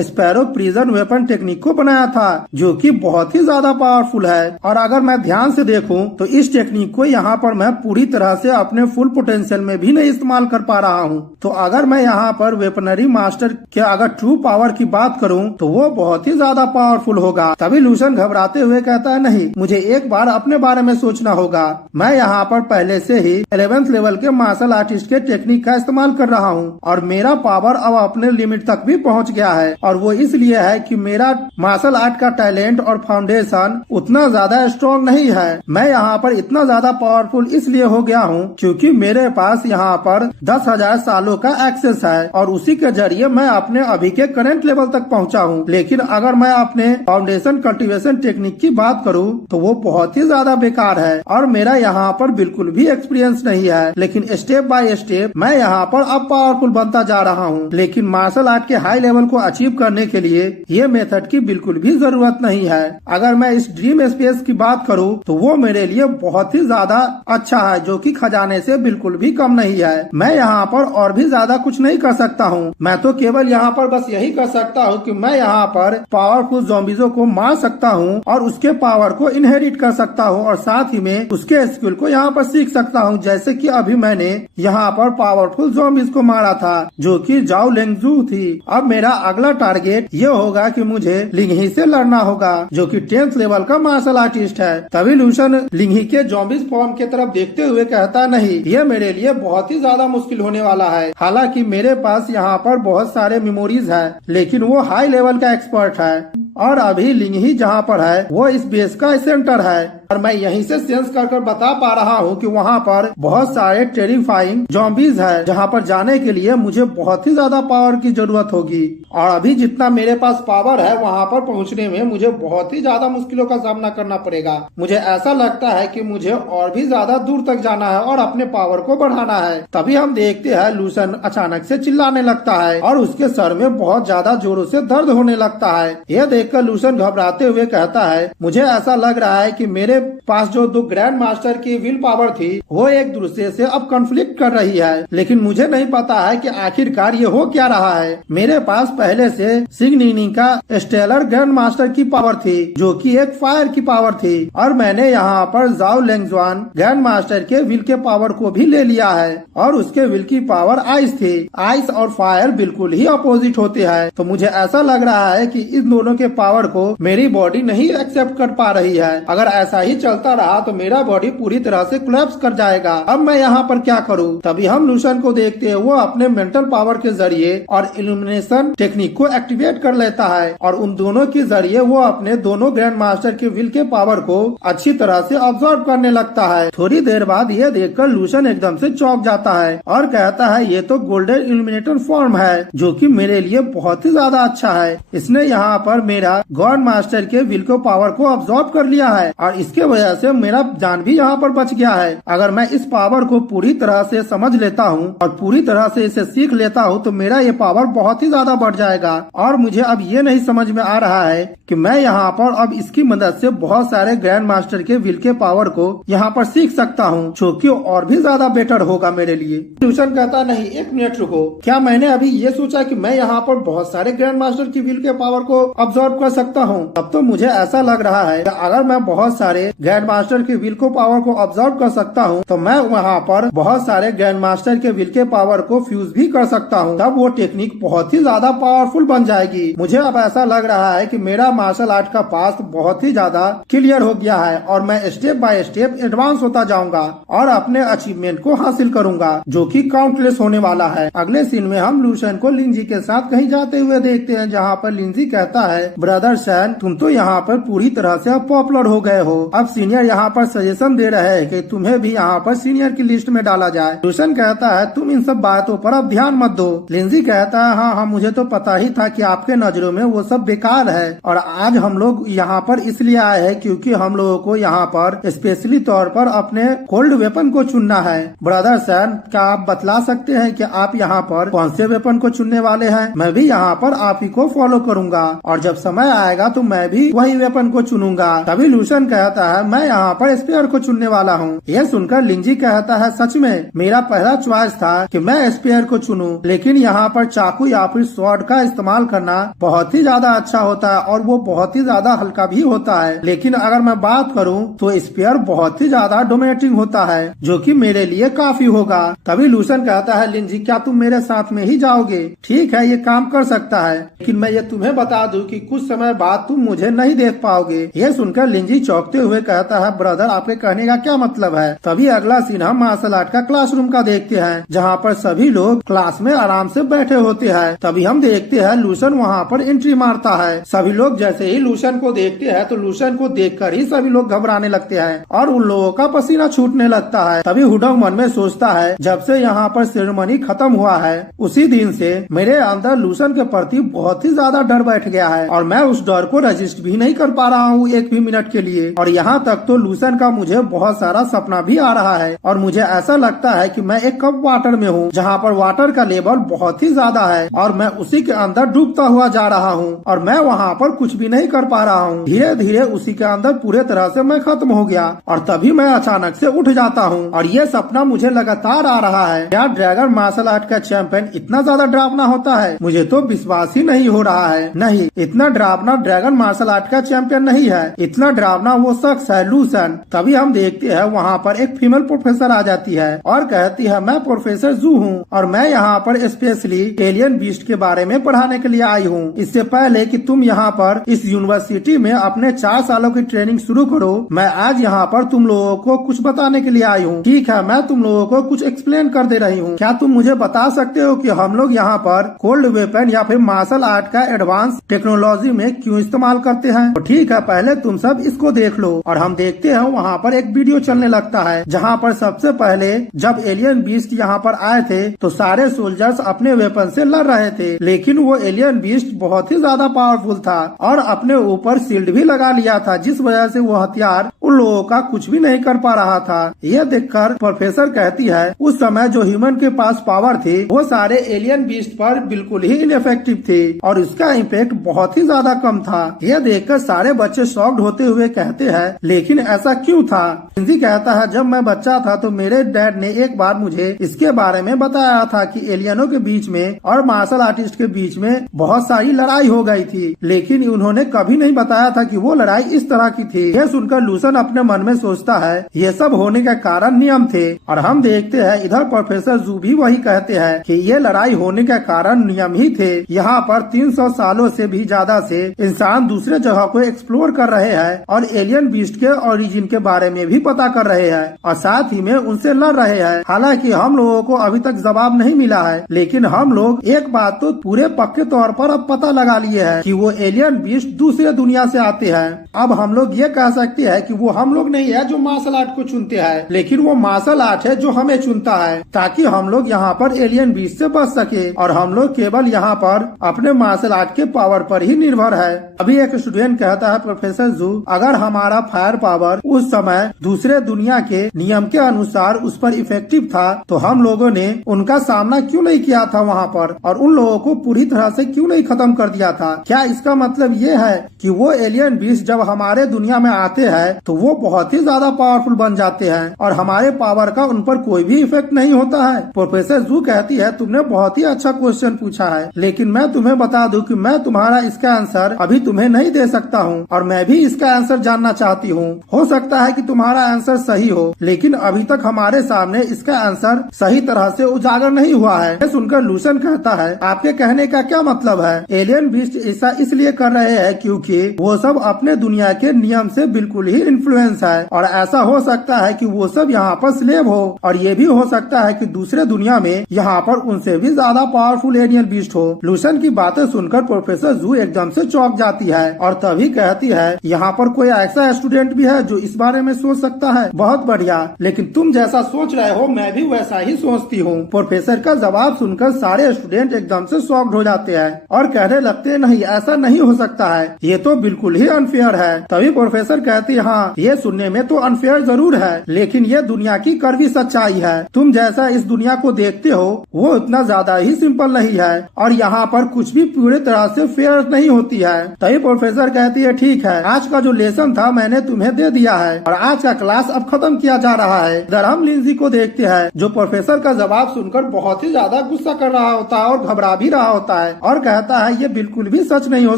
sparrow prison weapon technique को बनाया था, जो कि बहुत ही ज्यादा पावरफुल है। और अगर मैं ध्यान से देखूं तो इस टेक्निक को यहाँ पर मैं पूरी तरह से अपने फुल पोटेंशियल में भी नहीं इस्तेमाल कर पा रहा हूँ। तो अगर मैं यहाँ पर वेपनरी मास्टर के अगर ट्रू पावर की बात करूँ तो वो बहुत ही ज्यादा पावरफुल होगा। तभी लूसन घबराते हुए कहता है, नहीं, मुझे एक बार अपने बारे में सोचना होगा। मैं यहाँ पर पहले से ही 11th लेवल के मार्शल आर्टिस्ट के टेक्निक का इस्तेमाल कर रहा हूँ और मेरा पावर अब अपने लिमिट तक भी पहुँच गया है और वो इसलिए है कि मेरा मार्शल आर्ट का टैलेंट और फाउंडेशन उतना ज्यादा स्ट्रॉन्ग नहीं है। मैं यहाँ पर इतना ज्यादा पावरफुल इसलिए हो गया हूँ क्योंकि मेरे पास यहाँ पर 10,000 सालों का एक्सेस है और उसी के जरिए मैं अपने अभी के करंट लेवल तक पहुँचा हूँ। लेकिन अगर मैं अपने फाउंडेशन कल्टीवेशन टेक्निक की बात करूँ तो वो बहुत ही ज्यादा बेकार है और मेरा यहाँ पर बिल्कुल भी एक्सपीरियंस नहीं है। लेकिन स्टेप बाय स्टेप मैं यहाँ पर अब पावरफुल बनता जा रहा हूँ। लेकिन मार्शल आर्ट के हाई लेवल को अचीव करने के लिए ये मेथड की बिल्कुल भी जरूरत नहीं है। अगर मैं इस ड्रीम स्पेस की बात करूँ तो वो मेरे लिए बहुत ही ज्यादा अच्छा है, जो कि खजाने से बिल्कुल भी कम नहीं है। मैं यहाँ पर और भी ज्यादा कुछ नहीं कर सकता हूँ। मैं तो केवल यहाँ पर बस यही कर सकता हूँ कि मैं यहाँ पर पावरफुल ज़ॉम्बीज़ों को मार सकता हूँ और उसके पावर को इनहेरिट कर सकता हूँ और साथ ही में उसके स्किल को यहाँ पर सीख सकता हूँ। जैसे कि अभी मैंने यहाँ पर पावरफुल ज़ॉम्बीज़ को मारा था, जो कि जाओ लेंगजू थी। अब मेरा अगला टारगेट ये होगा कि मुझे लिंगही से लड़ना होगा, जो कि 10th लेवल का मार्शल आर्टिस्ट है। तभी लूसन लिंगही के ज़ॉम्बीज़ फॉर्म की तरफ देखते हुए कहता, नहीं, ये मेरे लिए बहुत ही ज्यादा मुश्किल होने वाला है। हालांकि मेरे पास यहाँ पर बहुत सारे मेमोरीज है, लेकिन वो हाई लेवल का एक्सपर्ट है और अभी लिंगही जहाँ पर है वो इस बेस का सेंटर है और मैं यहीं से सेंस कर बता पा रहा हूँ कि वहाँ पर बहुत सारे टेरिफाइंग ज़ॉम्बीज़ है, जहाँ पर जाने के लिए मुझे बहुत ही ज्यादा पावर की जरूरत होगी। और अभी जितना मेरे पास पावर है वहाँ पर पहुँचने में मुझे बहुत ही ज्यादा मुश्किलों का सामना करना पड़ेगा। मुझे ऐसा लगता है कि मुझे और भी ज्यादा दूर तक जाना है और अपने पावर को बढ़ाना है। तभी हम देखते हैं लूसन अचानक से चिल्लाने लगता है और उसके सर में बहुत ज्यादा जोरों से दर्द होने लगता है। यह देखकर लूसन घबराते हुए कहता है, मुझे ऐसा लग रहा है कि मेरे पास जो 2 ग्रैंड मास्टर की विल पावर थी वो एक दूसरे से अब कॉन्फ्लिक्ट कर रही है, लेकिन मुझे नहीं पता है कि आखिरकार ये हो क्या रहा है। मेरे पास पहले से सिग्निनी का स्टेलर ग्रैंड मास्टर की पावर थी, जो कि एक फायर की पावर थी, और मैंने यहाँ पर जाओ लेंगजुआन ग्रैंड मास्टर के विल के पावर को भी ले लिया है और उसके विल की पावर आइस थी। आइस और फायर बिल्कुल ही अपोजिट होते हैं, तो मुझे ऐसा लग रहा है कि इन दोनों के पावर को मेरी बॉडी नहीं एक्सेप्ट कर पा रही है। अगर ऐसा ही चलता रहा तो मेरा बॉडी पूरी तरह से कोलैप्स कर जाएगा। अब मैं यहाँ पर क्या करूँ? तभी हम लूसन को देखते हैं, वो अपने मेंटल पावर के जरिए और इल्यूमिनेशन टेक्निक को एक्टिवेट कर लेता है और उन दोनों के जरिए वो अपने दोनों ग्रैंड मास्टर के विल के पावर को अच्छी तरह से ऑब्जर्व करने लगता है। थोड़ी देर बाद ये देखकर लूसन एकदम से चौंक जाता है और कहता है, ये तो गोल्डन इल्यूमिनेटर फॉर्म है, जो कि मेरे लिए बहुत ही ज्यादा अच्छा है। इसने यहाँ पर मेरा गॉड मास्टर के विल को पावर को ऑब्जॉर्व कर लिया है और इसके वजह से मेरा जान भी यहाँ पर बच गया है। अगर मैं इस पावर को पूरी तरह से समझ लेता हूँ और पूरी तरह से इसे सीख लेता हूँ तो मेरा ये पावर बहुत ही ज्यादा बढ़ जाएगा। और मुझे अब ये नहीं समझ में आ रहा है कि मैं यहाँ पर अब इसकी मदद से बहुत सारे ग्रैंड मास्टर के विल के पावर को यहाँ पर सीख सकता हूँ, जो कि और भी ज्यादा बेटर होगा मेरे लिए। ट्यूशन कहता, नहीं, 1 मिनट रुको, क्या मैंने अभी ये सोचा कि मैं यहाँ पर बहुत सारे ग्रैंड मास्टर की विल के पावर को ऑब्जर्व कर सकता हूँ? अब तो मुझे ऐसा लग रहा है कि अगर मैं बहुत सारे सारे ग्रैंड मास्टर के विल को पावर को ऑब्जर्व कर सकता हूँ तो मैं वहाँ पर बहुत सारे ग्रैंड मास्टर के विल के पावर को फ्यूज भी कर सकता हूँ। तब वो टेक्निक बहुत ही ज्यादा पावरफुल बन जाएगी। मुझे अब ऐसा लग रहा है कि मेरा मार्शल आर्ट का पास्ट बहुत ही ज्यादा क्लियर हो गया है और मैं स्टेप बाय स्टेप एडवांस होता जाऊंगा और अपने अचीवमेंट को हासिल करूंगा जो कि काउंटलेस होने वाला है। अगले सीन में हम लूशन को लिंजी के साथ कहीं जाते हुए देखते हैं, जहाँ पर लिंजी कहता है, ब्रदर सैन तुम तो यहाँ पर पूरी तरह से अब पॉपुलर हो गए हो। अब सीनियर यहाँ पर सजेशन दे रहे हैं कि तुम्हें भी यहाँ पर सीनियर की लिस्ट में डाला जाए। लूशन कहता है तुम इन सब बातों पर अब ध्यान मत दो। लिंजी कहता है हाँ मुझे तो पता ही था कि आपके नजरों में वो सब बेकार है और आज हम लोग यहाँ पर इसलिए आए हैं क्योंकि हम लोगों को यहाँ पर स्पेशली तौर पर अपने कोल्ड वेपन को चुनना है। ब्रदर सैन क्या आप बतला सकते हैं कि आप यहाँ पर कौन से वेपन को चुनने वाले हैं? मैं भी यहाँ पर आप ही को फॉलो करूंगा और जब समय आएगा तो मैं भी वही वेपन को चुनूंगा। तभी लूशन कहता है मैं यहाँ पर स्पेयर को चुनने वाला हूँ। यह सुनकर लिंजी कहता है सच में मेरा पहला चॉइस था कि मैं स्पेयर को चुनूं, लेकिन यहाँ पर चाकू या फिर स्वॉर्ड का इस्तेमाल करना बहुत ही ज्यादा अच्छा होता है और वो बहुत ही ज्यादा हल्का भी होता है। लेकिन अगर मैं बात करूं तो स्पेयर बहुत ही ज्यादा डोमिनेटिंग होता है जो कि मेरे लिए काफी होगा। तभी लूशन कहता है लिंजी क्या तुम मेरे साथ में ही जाओगे? ठीक है ये काम कर सकता है, लेकिन मैं ये तुम्हें बता दूं कि कुछ समय बाद तुम मुझे नहीं देख पाओगे। ये सुनकर लिंजी चौंकते हुए कहता है ब्रदर आपके कहने का क्या मतलब है? तभी अगला सीन हम मार्शल आर्ट का क्लासरूम का देखते हैं, जहाँ पर सभी लोग क्लास में आराम से बैठे होते हैं। तभी हम देखते हैं लूशन वहाँ पर एंट्री मारता है। सभी लोग जैसे ही लूशन को देखते हैं तो लूशन को देखकर ही सभी लोग घबराने लगते हैं और उन लोगों का पसीना छूटने लगता है। तभी हुडोंग मन में सोचता है जब से यहाँ पर सेरेमनी खत्म हुआ है उसी दिन से मेरे अंदर लूशन के प्रति बहुत ही ज्यादा डर बैठ गया है और मैं उस डर को रजिस्ट भी नहीं कर पा रहा हूँ एक भी मिनट के लिए। और यहाँ तक तो लूशन का मुझे बहुत सारा सपना भी आ रहा है और मुझे ऐसा लगता है कि मैं एक कप वाटर में हूँ जहाँ पर वाटर का लेवल बहुत ही ज्यादा है और मैं उसी के अंदर डूबता हुआ जा रहा हूँ और मैं वहाँ पर कुछ भी नहीं कर पा रहा हूँ। धीरे धीरे उसी के अंदर पूरे तरह से मैं खत्म हो गया और तभी मैं अचानक से उठ जाता हूँ और ये सपना मुझे लगातार आ रहा है। क्या ड्रैगन मार्शल आर्ट का चैंपियन इतना ज्यादा डरावना होता है? मुझे तो विश्वास ही नहीं हो रहा है। नहीं, इतना डरावना ड्रैगन मार्शल आर्ट का चैंपियन नहीं है, इतना डरावना वो शख्स है लूशन। तभी हम देखते हैं वहाँ पर एक फीमेल प्रोफेसर आ जाती है और कहती है मैं प्रोफेसर जू हूँ और मैं यहाँ पर स्पेशली एलियन बीस्ट के बारे में पढ़ाने के लिए आई हूँ। इससे पहले कि तुम यहाँ पर इस यूनिवर्सिटी में अपने 4 सालों की ट्रेनिंग शुरू करो, मैं आज यहाँ पर तुम लोगों को कुछ बताने के लिए आई हूँ। ठीक है, मैं तुम लोगों को कुछ एक्सप्लेन कर दे रही हूँ। क्या तुम मुझे बता सकते हो कि हम लोग यहाँ पर कोल्ड वेपन या फिर मार्शल आर्ट का एडवांस टेक्नोलॉजी में क्यों इस्तेमाल करते हैं? तो ठीक है, पहले तुम सब इसको देख लो। और हम देखते हैं वहाँ पर एक वीडियो चलने लगता है जहाँ पर सबसे पहले जब एलियन बीस्ट यहाँ पर आए थे तो सारे सोल्जर्स अपने वेपन से लड़ रहे थे, लेकिन वो एलियन बीस्ट बहुत ही ज्यादा पावरफुल था और अपने ऊपर शील्ड भी लगा लिया था, जिस वजह से वो हथियार उन लोगों का कुछ भी नहीं कर पा रहा था। ये देखकर प्रोफेसर कहती है उस समय जो ह्यूमन के पास पावर थी वो सारे एलियन बीस्ट पर बिल्कुल ही इनफेक्टिव थे और उसका इम्पैक्ट बहुत ही ज्यादा कम था। यह देखकर सारे बच्चे शॉक्ड होते हुए कहते हैं लेकिन ऐसा क्यों था? लिंजी कहता है जब मैं बच्चा था तो मेरे डैड ने एक बार मुझे इसके बारे में बताया था कि एलियनों के बीच में और मार्शल आर्टिस्ट के बीच में बहुत सारी लड़ाई हो गई थी, लेकिन उन्होंने कभी नहीं बताया था कि वो लड़ाई इस तरह की थी। यह सुनकर लूशन अपने मन में सोचता है ये सब होने का कारण नियम थे और हम देखते हैं इधर प्रोफेसर जू भी वही कहते हैं कि ये लड़ाई होने का कारण नियम ही थे। यहाँ पर 300 सालों से भी ज्यादा से इंसान दूसरे जगह को एक्सप्लोर कर रहे हैं और एलियन बीस्ट के ओरिजिन के बारे में भी पता कर रहे हैं और साथ ही में उनसे लड़ रहे हैं। हालांकि हम लोगों को अभी तक जवाब नहीं मिला है, लेकिन हम लोग एक बात तो पूरे पक्के तौर पर अब पता लगा लिए हैं कि वो एलियन बीस्ट दूसरे दुनिया से आते हैं। अब हम लोग ये कह सकते हैं कि वो हम लोग नहीं है जो मार्शल आर्ट को चुनते हैं, लेकिन वो मार्शल आर्ट है जो हमें चुनता है ताकि हम लोग यहाँ पर एलियन बीस्ट से बच सके और हम लोग केवल यहाँ पर अपने मार्शल आर्ट के पावर पर ही निर्भर है। अभी एक स्टूडेंट कहता है प्रोफेसर जू अगर हमारा फायर पावर उस समय दूसरे दुनिया के नियम के अनुसार उस पर इफेक्टिव था तो हम लोगों ने उनका सामना क्यों नहीं किया था वहाँ पर और उन लोगों को पूरी तरह से क्यों नहीं खत्म कर दिया था? क्या इसका मतलब ये है कि वो एलियन बीस्ट जब हमारे दुनिया में आते हैं तो वो बहुत ही ज्यादा पावरफुल बन जाते हैं और हमारे पावर का उन पर कोई भी इफेक्ट नहीं होता है? प्रोफेसर जू कहती है तुमने बहुत ही अच्छा क्वेश्चन पूछा है, लेकिन मैं तुम्हें बता दूं कि मैं तुम्हारा इसका आंसर अभी तुम्हें नहीं दे सकता हूं और मैं भी इसका आंसर जानना चाहता चाहती हूँ। हो सकता है कि तुम्हारा आंसर सही हो, लेकिन अभी तक हमारे सामने इसका आंसर सही तरह से उजागर नहीं हुआ है। ये सुनकर लूसन कहता है, आपके कहने का क्या मतलब है? एलियन बीस्ट ऐसा इसलिए कर रहे हैं क्योंकि वो सब अपने दुनिया के नियम से बिल्कुल ही इन्फ्लुएंस है, और ऐसा हो सकता है कि वो सब यहाँ पर स्लेव हो, और ये भी हो सकता है कि दूसरे दुनिया में यहाँ पर उनसे भी ज्यादा पावरफुल एलियन बीस्ट हो। लूसन की बातें सुनकर प्रोफेसर जू एकदम से चौंक जाती है और तभी कहती है, यहाँ पर कोई ऐसा स्टूडेंट भी है जो इस बारे में सोच सकता है? बहुत बढ़िया, लेकिन तुम जैसा सोच रहे हो मैं भी वैसा ही सोचती हूँ। प्रोफेसर का जवाब सुनकर सारे स्टूडेंट एकदम से शॉक्ड हो जाते हैं और कहने लगते हैं, नहीं ऐसा नहीं हो सकता है, ये तो बिल्कुल ही अनफेयर है। तभी प्रोफेसर कहती है, हाँ ये सुनने में तो अनफेयर जरूर है, लेकिन ये दुनिया की कड़वी सच्चाई है। तुम जैसा इस दुनिया को देखते हो वो इतना ज्यादा ही सिंपल नहीं है, और यहाँ पर कुछ भी पूरी तरह से फेयर नहीं होती है। तभी प्रोफेसर कहती है, ठीक है, आज का जो लेसन था मैंने तुम्हें दे दिया है और आज का क्लास अब खत्म किया जा रहा है। इधर हम लिंजी को देखते हैं जो प्रोफेसर का जवाब सुनकर बहुत ही ज्यादा गुस्सा कर रहा होता है और घबरा भी रहा होता है और कहता है, ये बिल्कुल भी सच नहीं हो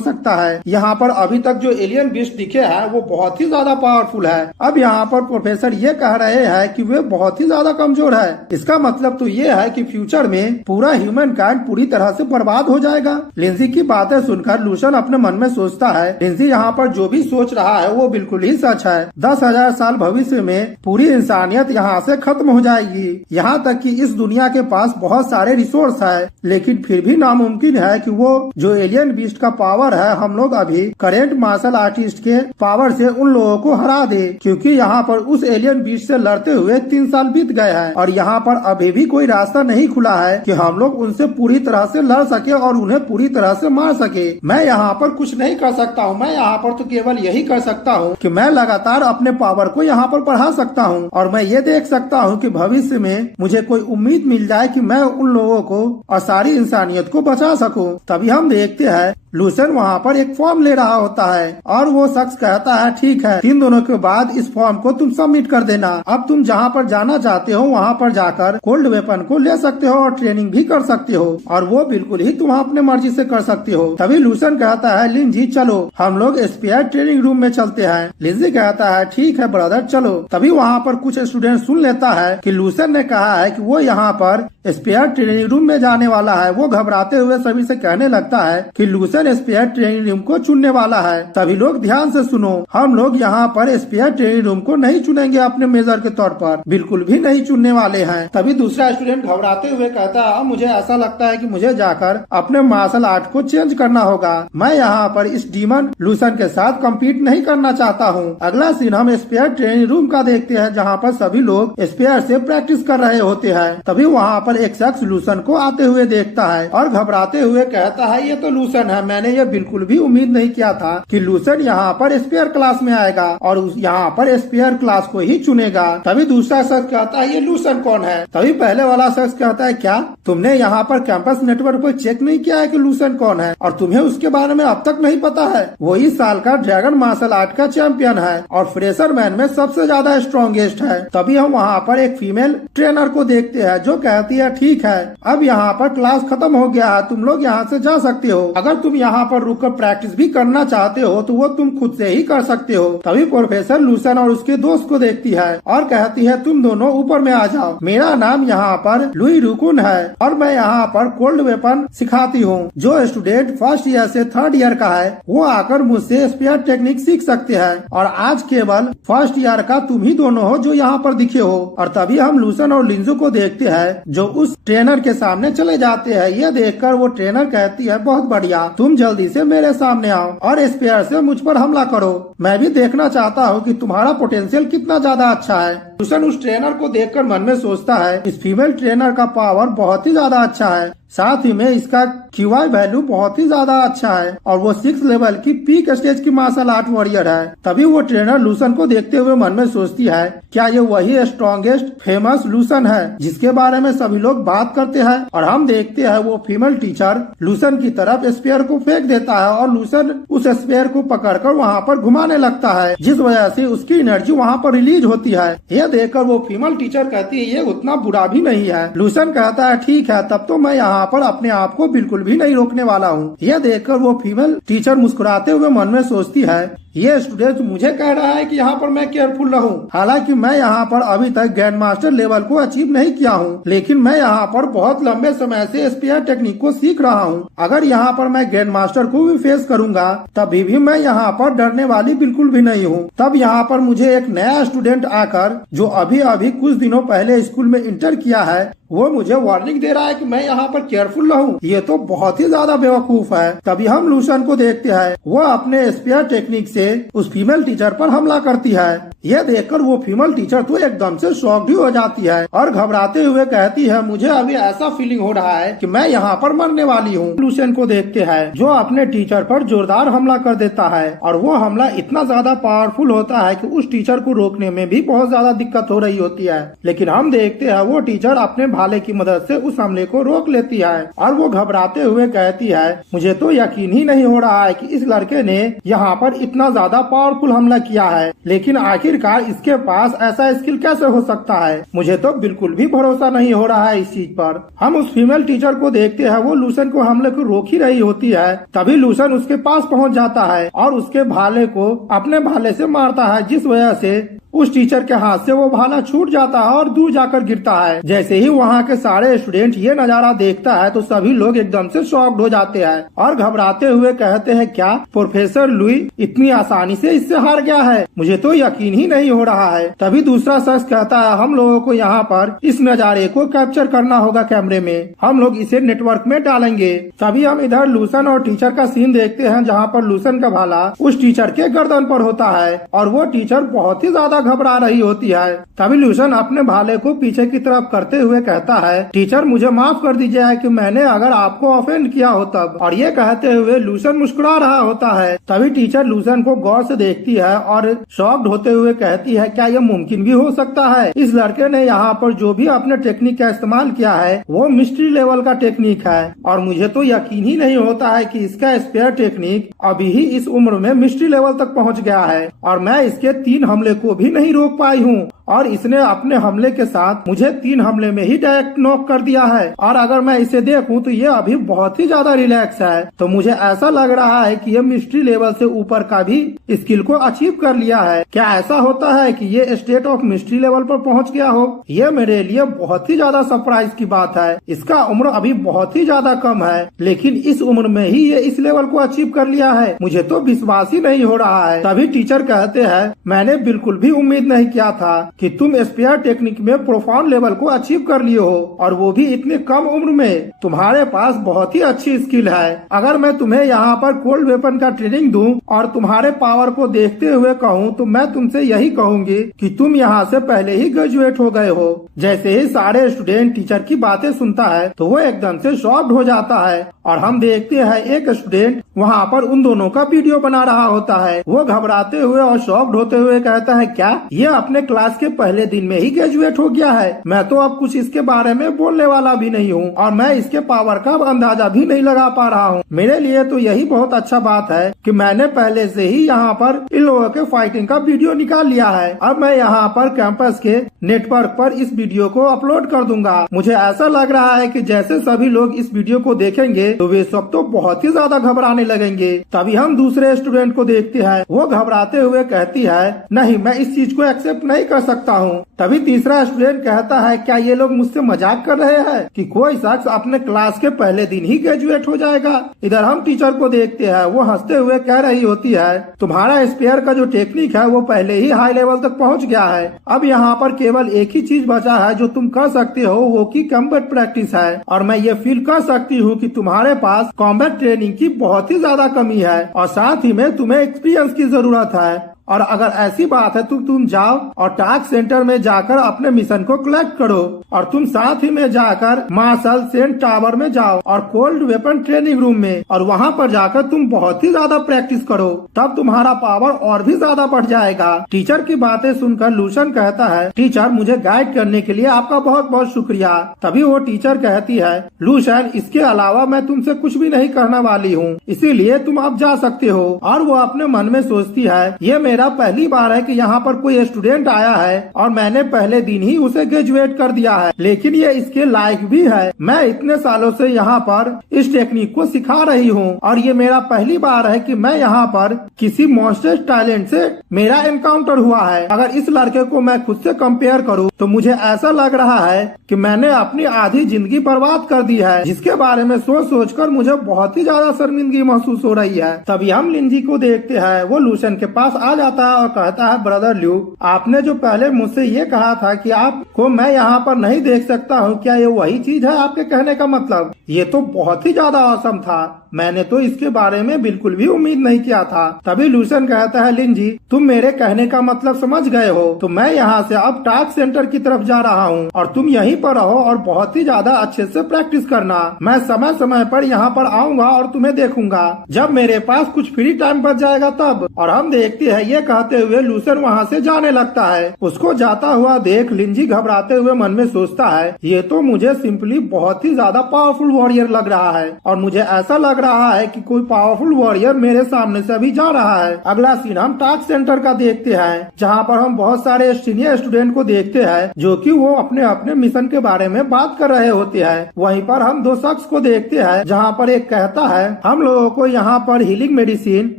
सकता है। यहाँ पर अभी तक जो एलियन बीस्ट दिखे हैं वो बहुत ही ज्यादा पावरफुल है। अब यहाँ पर प्रोफेसर ये कह रहे हैं कि वे बहुत ही ज्यादा कमजोर है। इसका मतलब तो ये है कि फ्यूचर में पूरा ह्यूमन काइंड पूरी तरह से बर्बाद हो जाएगा। लिंजी की बातें सुनकर लूसन अपने मन में सोचता है, लिंजी यहाँ पर जो भी सोच रहा है वो बिल्कुल ही सच है। 10,000 साल भविष्य में पूरी इंसानियत यहाँ से खत्म हो जाएगी। यहाँ तक कि इस दुनिया के पास बहुत सारे रिसोर्स है, लेकिन फिर भी नामुमकिन है कि वो जो एलियन बीस्ट का पावर है हम लोग अभी करेंट मार्शल आर्टिस्ट के पावर से उन लोगों को हरा दे, क्योंकि यहाँ पर उस एलियन बीस्ट से लड़ते हुए 3 साल बीत गए हैं और यहाँ पर अभी भी कोई रास्ता नहीं खुला है कि हम लोग उनसे पूरी तरह से लड़ सके और उन्हें पूरी तरह से मार सके। मैं यहाँ पर कुछ नहीं कर सकता हूँ, मैं यहाँ पर तो केवल यही कर सकता हूँ कि मैं लगातार अपने पावर को यहाँ पर बढ़ा सकता हूँ और मैं ये देख सकता हूँ कि भविष्य में मुझे कोई उम्मीद मिल जाए कि मैं उन लोगों को और सारी इंसानियत को बचा सकूं। तभी हम देखते हैं लूसन वहाँ पर एक फॉर्म ले रहा होता है और वो शख्स कहता है, ठीक है, 3 दिनों के बाद इस फॉर्म को तुम सबमिट कर देना। अब तुम जहाँ पर जाना चाहते हो वहाँ पर जाकर कोल्ड वेपन को ले सकते हो और ट्रेनिंग भी कर सकते हो, और वो बिल्कुल ही तुम अपने मर्जी से कर सकते हो। तभी लूसन कहता है, लिंजी चलो हम लोग स्पेयर ट्रेनिंग रूम में चलते हैं। लिंजी कहता है, ठीक है ब्रदर चलो। तभी वहाँ पर कुछ स्टूडेंट सुन लेता है कि लूसन ने कहा है कि वो यहाँ पर स्पेयर ट्रेनिंग रूम में जाने वाला है। वो घबराते हुए सभी से कहने लगता है कि लूसन स्पेयर ट्रेनिंग रूम को चुनने वाला है। सभी लोग ध्यान से सुनो, हम लोग यहाँ पर स्पेयर ट्रेनिंग रूम को नहीं चुनेंगे अपने मेजर के तौर पर, बिल्कुल भी नहीं चुनने वाले हैं। तभी दूसरा स्टूडेंट घबराते हुए कहता है, मुझे ऐसा लगता है कि मुझे जाकर अपने मार्शल आर्ट को चेंज करना होगा। मैं यहाँ पर इस डीमन लूसन के साथ कम्पीट नहीं करना चाहता हूँ। अगला सीन हम स्पेयर ट्रेनिंग रूम का देखते हैं जहाँ पर सभी लोग स्पेयर से प्रैक्टिस कर रहे होते हैं। तभी वहाँ पर एक शख्स लूसन को आते हुए देखता है और घबराते हुए कहता है, ये तो लूसन है, मैंने ये बिल्कुल भी उम्मीद नहीं किया था कि लूसन यहाँ पर स्पेयर क्लास में आएगा और यहाँ पर स्पेयर क्लास को ही चुनेगा। तभी दूसरा शख्स कहता है, ये लूसन कौन है? तभी पहले वाला शख्स कहता है, क्या तुमने यहाँ पर कैंपस नेटवर्क पर चेक नहीं किया है कि लूसन कौन है और तुम्हें उसके बारे में अब तक नहीं पता है? वो इस साल का ड्रैगन मार्शल आर्ट का चैंपियन है और फ्रेशर मैन में सबसे ज्यादा स्ट्रॉन्गेस्ट है। तभी हम वहाँ पर एक फीमेल ट्रेनर को देखते हैं जो कहती है, ठीक है, अब यहाँ पर क्लास खत्म हो गया है, तुम लोग यहाँ से जा सकते हो। अगर तुम यहाँ पर रुककर प्रैक्टिस भी करना चाहते हो तो वो तुम खुद से ही कर सकते हो। तभी प्रोफेसर लूसन और उसके दोस्त को देखती है और कहती है, तुम दोनों ऊपर में आ जाओ, मेरा नाम यहाँ पर लुई रुकुन है और मैं यहाँ पर कोल्ड वेपन सिखाती हूँ। जो स्टूडेंट फर्स्ट ईयर से 3rd ईयर का है वो आकर मुझसे स्पेयर टेक्निक सीख सकते हैं और आज केवल फर्स्ट ईयर का तुम ही दोनों हो जो यहाँ पर दिखे हो। और तभी हम लूसन और लिंजू को देखते हैं जो उस ट्रेनर के सामने चले जाते हैं। ये देखकर वो ट्रेनर कहती है, बहुत बढ़िया, तुम जल्दी से मेरे सामने आओ और स्पेयर से मुझ पर हमला करो। मैं भी देखना चाहता हूँ कि तुम्हारा पोटेंशियल कितना ज्यादा अच्छा है। लूसन उस ट्रेनर को देखकर मन में सोचता है, इस फीमेल ट्रेनर का पावर बहुत ही ज्यादा अच्छा है, साथ ही में इसका क्यूआई वैल्यू बहुत ही ज्यादा अच्छा है और वो 6 लेवल की पीक स्टेज की मार्शल आर्ट वॉरियर है। तभी वो ट्रेनर लूसन को देखते हुए मन में सोचती है, क्या ये वही स्ट्रॉन्गेस्ट फेमस लूसन है जिसके बारे में सभी लोग बात करते हैं? और हम देखते हैं वो फीमेल टीचर लूसन की तरफ स्पेयर को फेंक देता है और लूसन उस स्पेयर को पकड़कर वहाँ पर घुमाने लगता है, जिस वजह से उसकी एनर्जी वहाँ पर रिलीज होती है। यह देखकर वो फीमेल टीचर कहती है, ये उतना बुरा भी नहीं है। लूसन कहता है, ठीक है, तब तो मैं यहाँ पर अपने आप को बिल्कुल भी नहीं रोकने वाला हूँ। यह देखकर वो फीमेल टीचर मुस्कुराते हुए मन में सोचती है, ये स्टूडेंट मुझे कह रहा है कि यहाँ पर मैं केयरफुल रहूं। हालांकि मैं यहाँ पर अभी तक ग्रैंड मास्टर लेवल को अचीव नहीं किया हूँ, लेकिन मैं यहाँ पर बहुत लंबे समय से स्पेयर टेक्निक को सीख रहा हूँ। अगर यहाँ पर मैं ग्रैंड मास्टर को भी फेस करूंगा तभी भी मैं यहाँ पर डरने वाली बिल्कुल भी नहीं हूँ। तब यहाँ पर मुझे एक नया स्टूडेंट आकर, जो अभी अभी कुछ दिनों पहले स्कूल में इंटर किया है, वो मुझे वार्निंग दे रहा है कि मैं यहाँ पर केयरफुल रहूं। ये तो बहुत ही ज्यादा बेवकूफ है। तभी हम लूसन को देखते हैं, वो अपने स्पेयर टेक्निक से उस फीमेल टीचर पर हमला करती है। यह देखकर वो फीमेल टीचर तो एकदम से शॉक्ड ही हो जाती है और घबराते हुए कहती है, मुझे अभी ऐसा फीलिंग हो रहा है कि मैं यहाँ पर मरने वाली हूँ। लूसन को देखते हैं, जो अपने टीचर पर जोरदार हमला कर देता है और वो हमला इतना ज्यादा पावरफुल होता है कि उस टीचर को रोकने में भी बहुत ज्यादा दिक्कत हो रही होती है। लेकिन हम देखते हैं वो टीचर अपने भाले की मदद से उस हमले को रोक लेती है और वो घबराते हुए कहती है, मुझे तो यकीन ही नहीं हो रहा है कि इस लड़के ने यहाँ पर इतना ज्यादा पावरफुल हमला किया है, लेकिन आखिरकार इसके पास ऐसा स्किल कैसे हो सकता है। मुझे तो बिल्कुल भी भरोसा नहीं हो रहा है इस चीज पर। हम उस फीमेल टीचर को देखते हैं, वो लूसन को हमले को रोक ही रही होती है। तभी लूसन उसके पास पहुँच जाता है और उसके भाले को अपने भाले से मारता है, जिस वजह से उस टीचर के हाथ से वो भाला छूट जाता है और दूर जाकर गिरता है। जैसे ही वहाँ के सारे स्टूडेंट ये नजारा देखता है तो सभी लोग एकदम से शॉक्ड हो जाते हैं और घबराते हुए कहते हैं, क्या प्रोफेसर लुई इतनी आसानी से इससे हार गया है? मुझे तो यकीन ही नहीं हो रहा है। तभी दूसरा शख्स कहता है, हम लोगों को यहाँ पर इस नजारे को कैप्चर करना होगा कैमरे में, हम लोग इसे नेटवर्क में डालेंगे। तभी हम इधर लूसन और टीचर का सीन देखते हैं, जहाँ पर लूसन का भाला उस टीचर के गर्दन पर होता है और वो टीचर बहुत ही ज्यादा घबरा रही होती है। तभी लूसन अपने भाले को पीछे की तरफ करते हुए कहता है, टीचर मुझे माफ कर दीजिए कि मैंने अगर आपको ऑफेंड किया हो तब। और ये कहते हुए लूसन मुस्कुरा रहा होता है। तभी टीचर लूसन को गौर से देखती है और शॉक्ड होते हुए कहती है, क्या ये मुमकिन भी हो सकता है? इस लड़के ने यहाँ पर जो भी अपने टेक्निक का इस्तेमाल किया है वो मिस्ट्री लेवल का टेक्निक है और मुझे तो यकीन ही नहीं होता है कि इसका स्पेयर टेक्निक अभी ही इस उम्र में मिस्ट्री लेवल तक पहुँच गया है और मैं इसके 3 हमले को भी नहीं रोक पाई हूँ और इसने अपने हमले के साथ मुझे 3 हमले में ही डायरेक्ट नॉक कर दिया है। और अगर मैं इसे देखूं तो ये अभी बहुत ही ज्यादा रिलैक्स है। तो मुझे ऐसा लग रहा है कि ये मिस्ट्री लेवल से ऊपर का भी स्किल को अचीव कर लिया है। क्या ऐसा होता है कि ये स्टेट ऑफ मिस्ट्री लेवल पर पहुंच गया हो? ये मेरे लिए बहुत ही ज्यादा सरप्राइज की बात है। इसका उम्र अभी बहुत ही ज्यादा कम है, लेकिन इस उम्र में ही ये इस लेवल को अचीव कर लिया है। मुझे तो विश्वास ही नहीं हो रहा है। तभी टीचर कहते हैं, मैंने बिल्कुल भी उम्मीद नहीं किया था कि तुम स्पेयर टेक्निक में प्रोफाउंड लेवल को अचीव कर लिए हो और वो भी इतनी कम उम्र में। तुम्हारे पास बहुत ही अच्छी स्किल है। अगर मैं तुम्हें यहाँ पर कोल्ड वेपन का ट्रेनिंग दूं और तुम्हारे पावर को देखते हुए कहूँ तो मैं तुमसे यही कहूंगी कि तुम यहाँ से पहले ही ग्रेजुएट हो गए हो। जैसे ही सारे स्टूडेंट टीचर की बातें सुनता है तो वो एकदम से शॉक्ड हो जाता है और हम देखते हैं एक स्टूडेंट वहाँ पर उन दोनों का वीडियो बना रहा होता है। वो घबराते हुए और शॉक्ड होते हुए कहता है, क्या ये अपने क्लास के पहले दिन में ही ग्रेजुएट हो गया है? मैं तो अब कुछ इसके बारे में बोलने वाला भी नहीं हूँ और मैं इसके पावर का अंदाजा भी नहीं लगा पा रहा हूँ। मेरे लिए तो यही बहुत अच्छा बात है कि मैंने पहले से ही यहाँ पर इन लोगों के फाइटिंग का वीडियो निकाल लिया है। अब मैं यहाँ पर कैंपस के नेटवर्क पर इस वीडियो को अपलोड कर दूंगा। मुझे ऐसा लग रहा है कि जैसे सभी लोग इस वीडियो को देखेंगे तो वे सब तो बहुत ही ज्यादा घबराने लगेंगे। तभी हम दूसरे स्टूडेंट को देखते हैं, वो घबराते हुए कहती है, नहीं मैं इस चीज को एक्सेप्ट नहीं कर सकता हूँ। तभी तीसरा स्टूडेंट कहता है, क्या ये लोग मुझसे मजाक कर रहे हैं कि कोई शख्स अपने क्लास के पहले दिन ही ग्रेजुएट हो जाएगा? इधर हम टीचर को देखते हैं, वो हंसते हुए कह रही होती है, तुम्हारा स्पेयर का जो टेक्निक है वो पहले ही हाई लेवल तक पहुँच गया है। अब यहाँ पर केवल एक ही चीज बचा है जो तुम कर सकते हो, वो की कॉम्बैट प्रैक्टिस है। और मैं ये फील कर सकती हूँ कि तुम्हारे पास कॉम्बैट ट्रेनिंग की बहुत ही ज्यादा कमी है और साथ ही में तुम्हें एक्सपीरियंस की जरूरत है। और अगर ऐसी बात है तो तुम जाओ और टास्क सेंटर में जाकर अपने मिशन को कलेक्ट करो और तुम साथ ही में जाकर मार्शल सेंट टावर में जाओ और कोल्ड वेपन ट्रेनिंग रूम में और वहाँ पर जाकर तुम बहुत ही ज्यादा प्रैक्टिस करो, तब तुम्हारा पावर और भी ज्यादा बढ़ जाएगा। टीचर की बातें सुनकर लूसन कहता है, टीचर मुझे गाइड करने के लिए आपका बहुत बहुत शुक्रिया। तभी वो टीचर कहती है, लूसन इसके अलावा मैं तुमसे कुछ भी नहीं करने वाली हूँ, इसीलिए तुम अब जा सकते हो। और वो अपने मन में सोचती है, ये मेरा पहली बार है कि यहाँ पर कोई स्टूडेंट आया है और मैंने पहले दिन ही उसे ग्रेजुएट कर दिया है, लेकिन ये इसके लायक भी है। मैं इतने सालों से यहाँ पर इस टेक्निक को सिखा रही हूँ और ये मेरा पहली बार है कि मैं यहाँ पर किसी मॉन्स्टर टैलेंट से मेरा एनकाउंटर हुआ है। अगर इस लड़के को मैं खुद से कंपेयर करूँ तो मुझे ऐसा लग रहा है कि मैंने अपनी आधी जिंदगी बर्बाद कर दी है, जिसके बारे में सोच कर मुझे बहुत ही ज्यादा शर्मिंदगी महसूस हो रही है। तभी हम लिंजी को देखते हैं, वो लूशन के पास आ जाता है और कहता है, ब्रदर ल्यू, आपने जो पहले मुझसे ये कहा था कि आपको मैं यहाँ पर नहीं देख सकता हूँ, क्या ये वही चीज है आपके कहने का मतलब? ये तो बहुत ही ज्यादा औसम था, मैंने तो इसके बारे में बिल्कुल भी उम्मीद नहीं किया था। तभी लूशन कहता है, लिंजी तुम मेरे कहने का मतलब समझ गए हो, तो मैं यहाँ से अब टास्क सेंटर की तरफ जा रहा हूँ और तुम यहीं पर रहो और बहुत ही ज्यादा अच्छे से प्रैक्टिस करना। मैं समय समय पर यहाँ पर आऊंगा और तुम्हें देखूंगा जब मेरे पास कुछ फ्री टाइम बच जाएगा तब। और हम देखते हैं ये कहते हुए लूशन वहाँ से जाने लगता है। उसको जाता हुआ देख लिंजी घबराते हुए मन में सोचता है, ये तो मुझे सिंपली बहुत ही ज्यादा पावरफुल वॉरियर लग रहा है और मुझे ऐसा लग रहा है कि कोई पावरफुल वॉरियर मेरे सामने से अभी जा रहा है। अगला सीन हम टास्क सेंटर का देखते हैं, जहाँ पर हम बहुत सारे सीनियर स्टूडेंट को देखते हैं जो कि वो अपने अपने मिशन के बारे में बात कर रहे होते हैं। वहीं पर हम दो शख्स को देखते हैं, जहाँ पर एक कहता है, हम लोगों को यहाँ पर हीलिंग मेडिसिन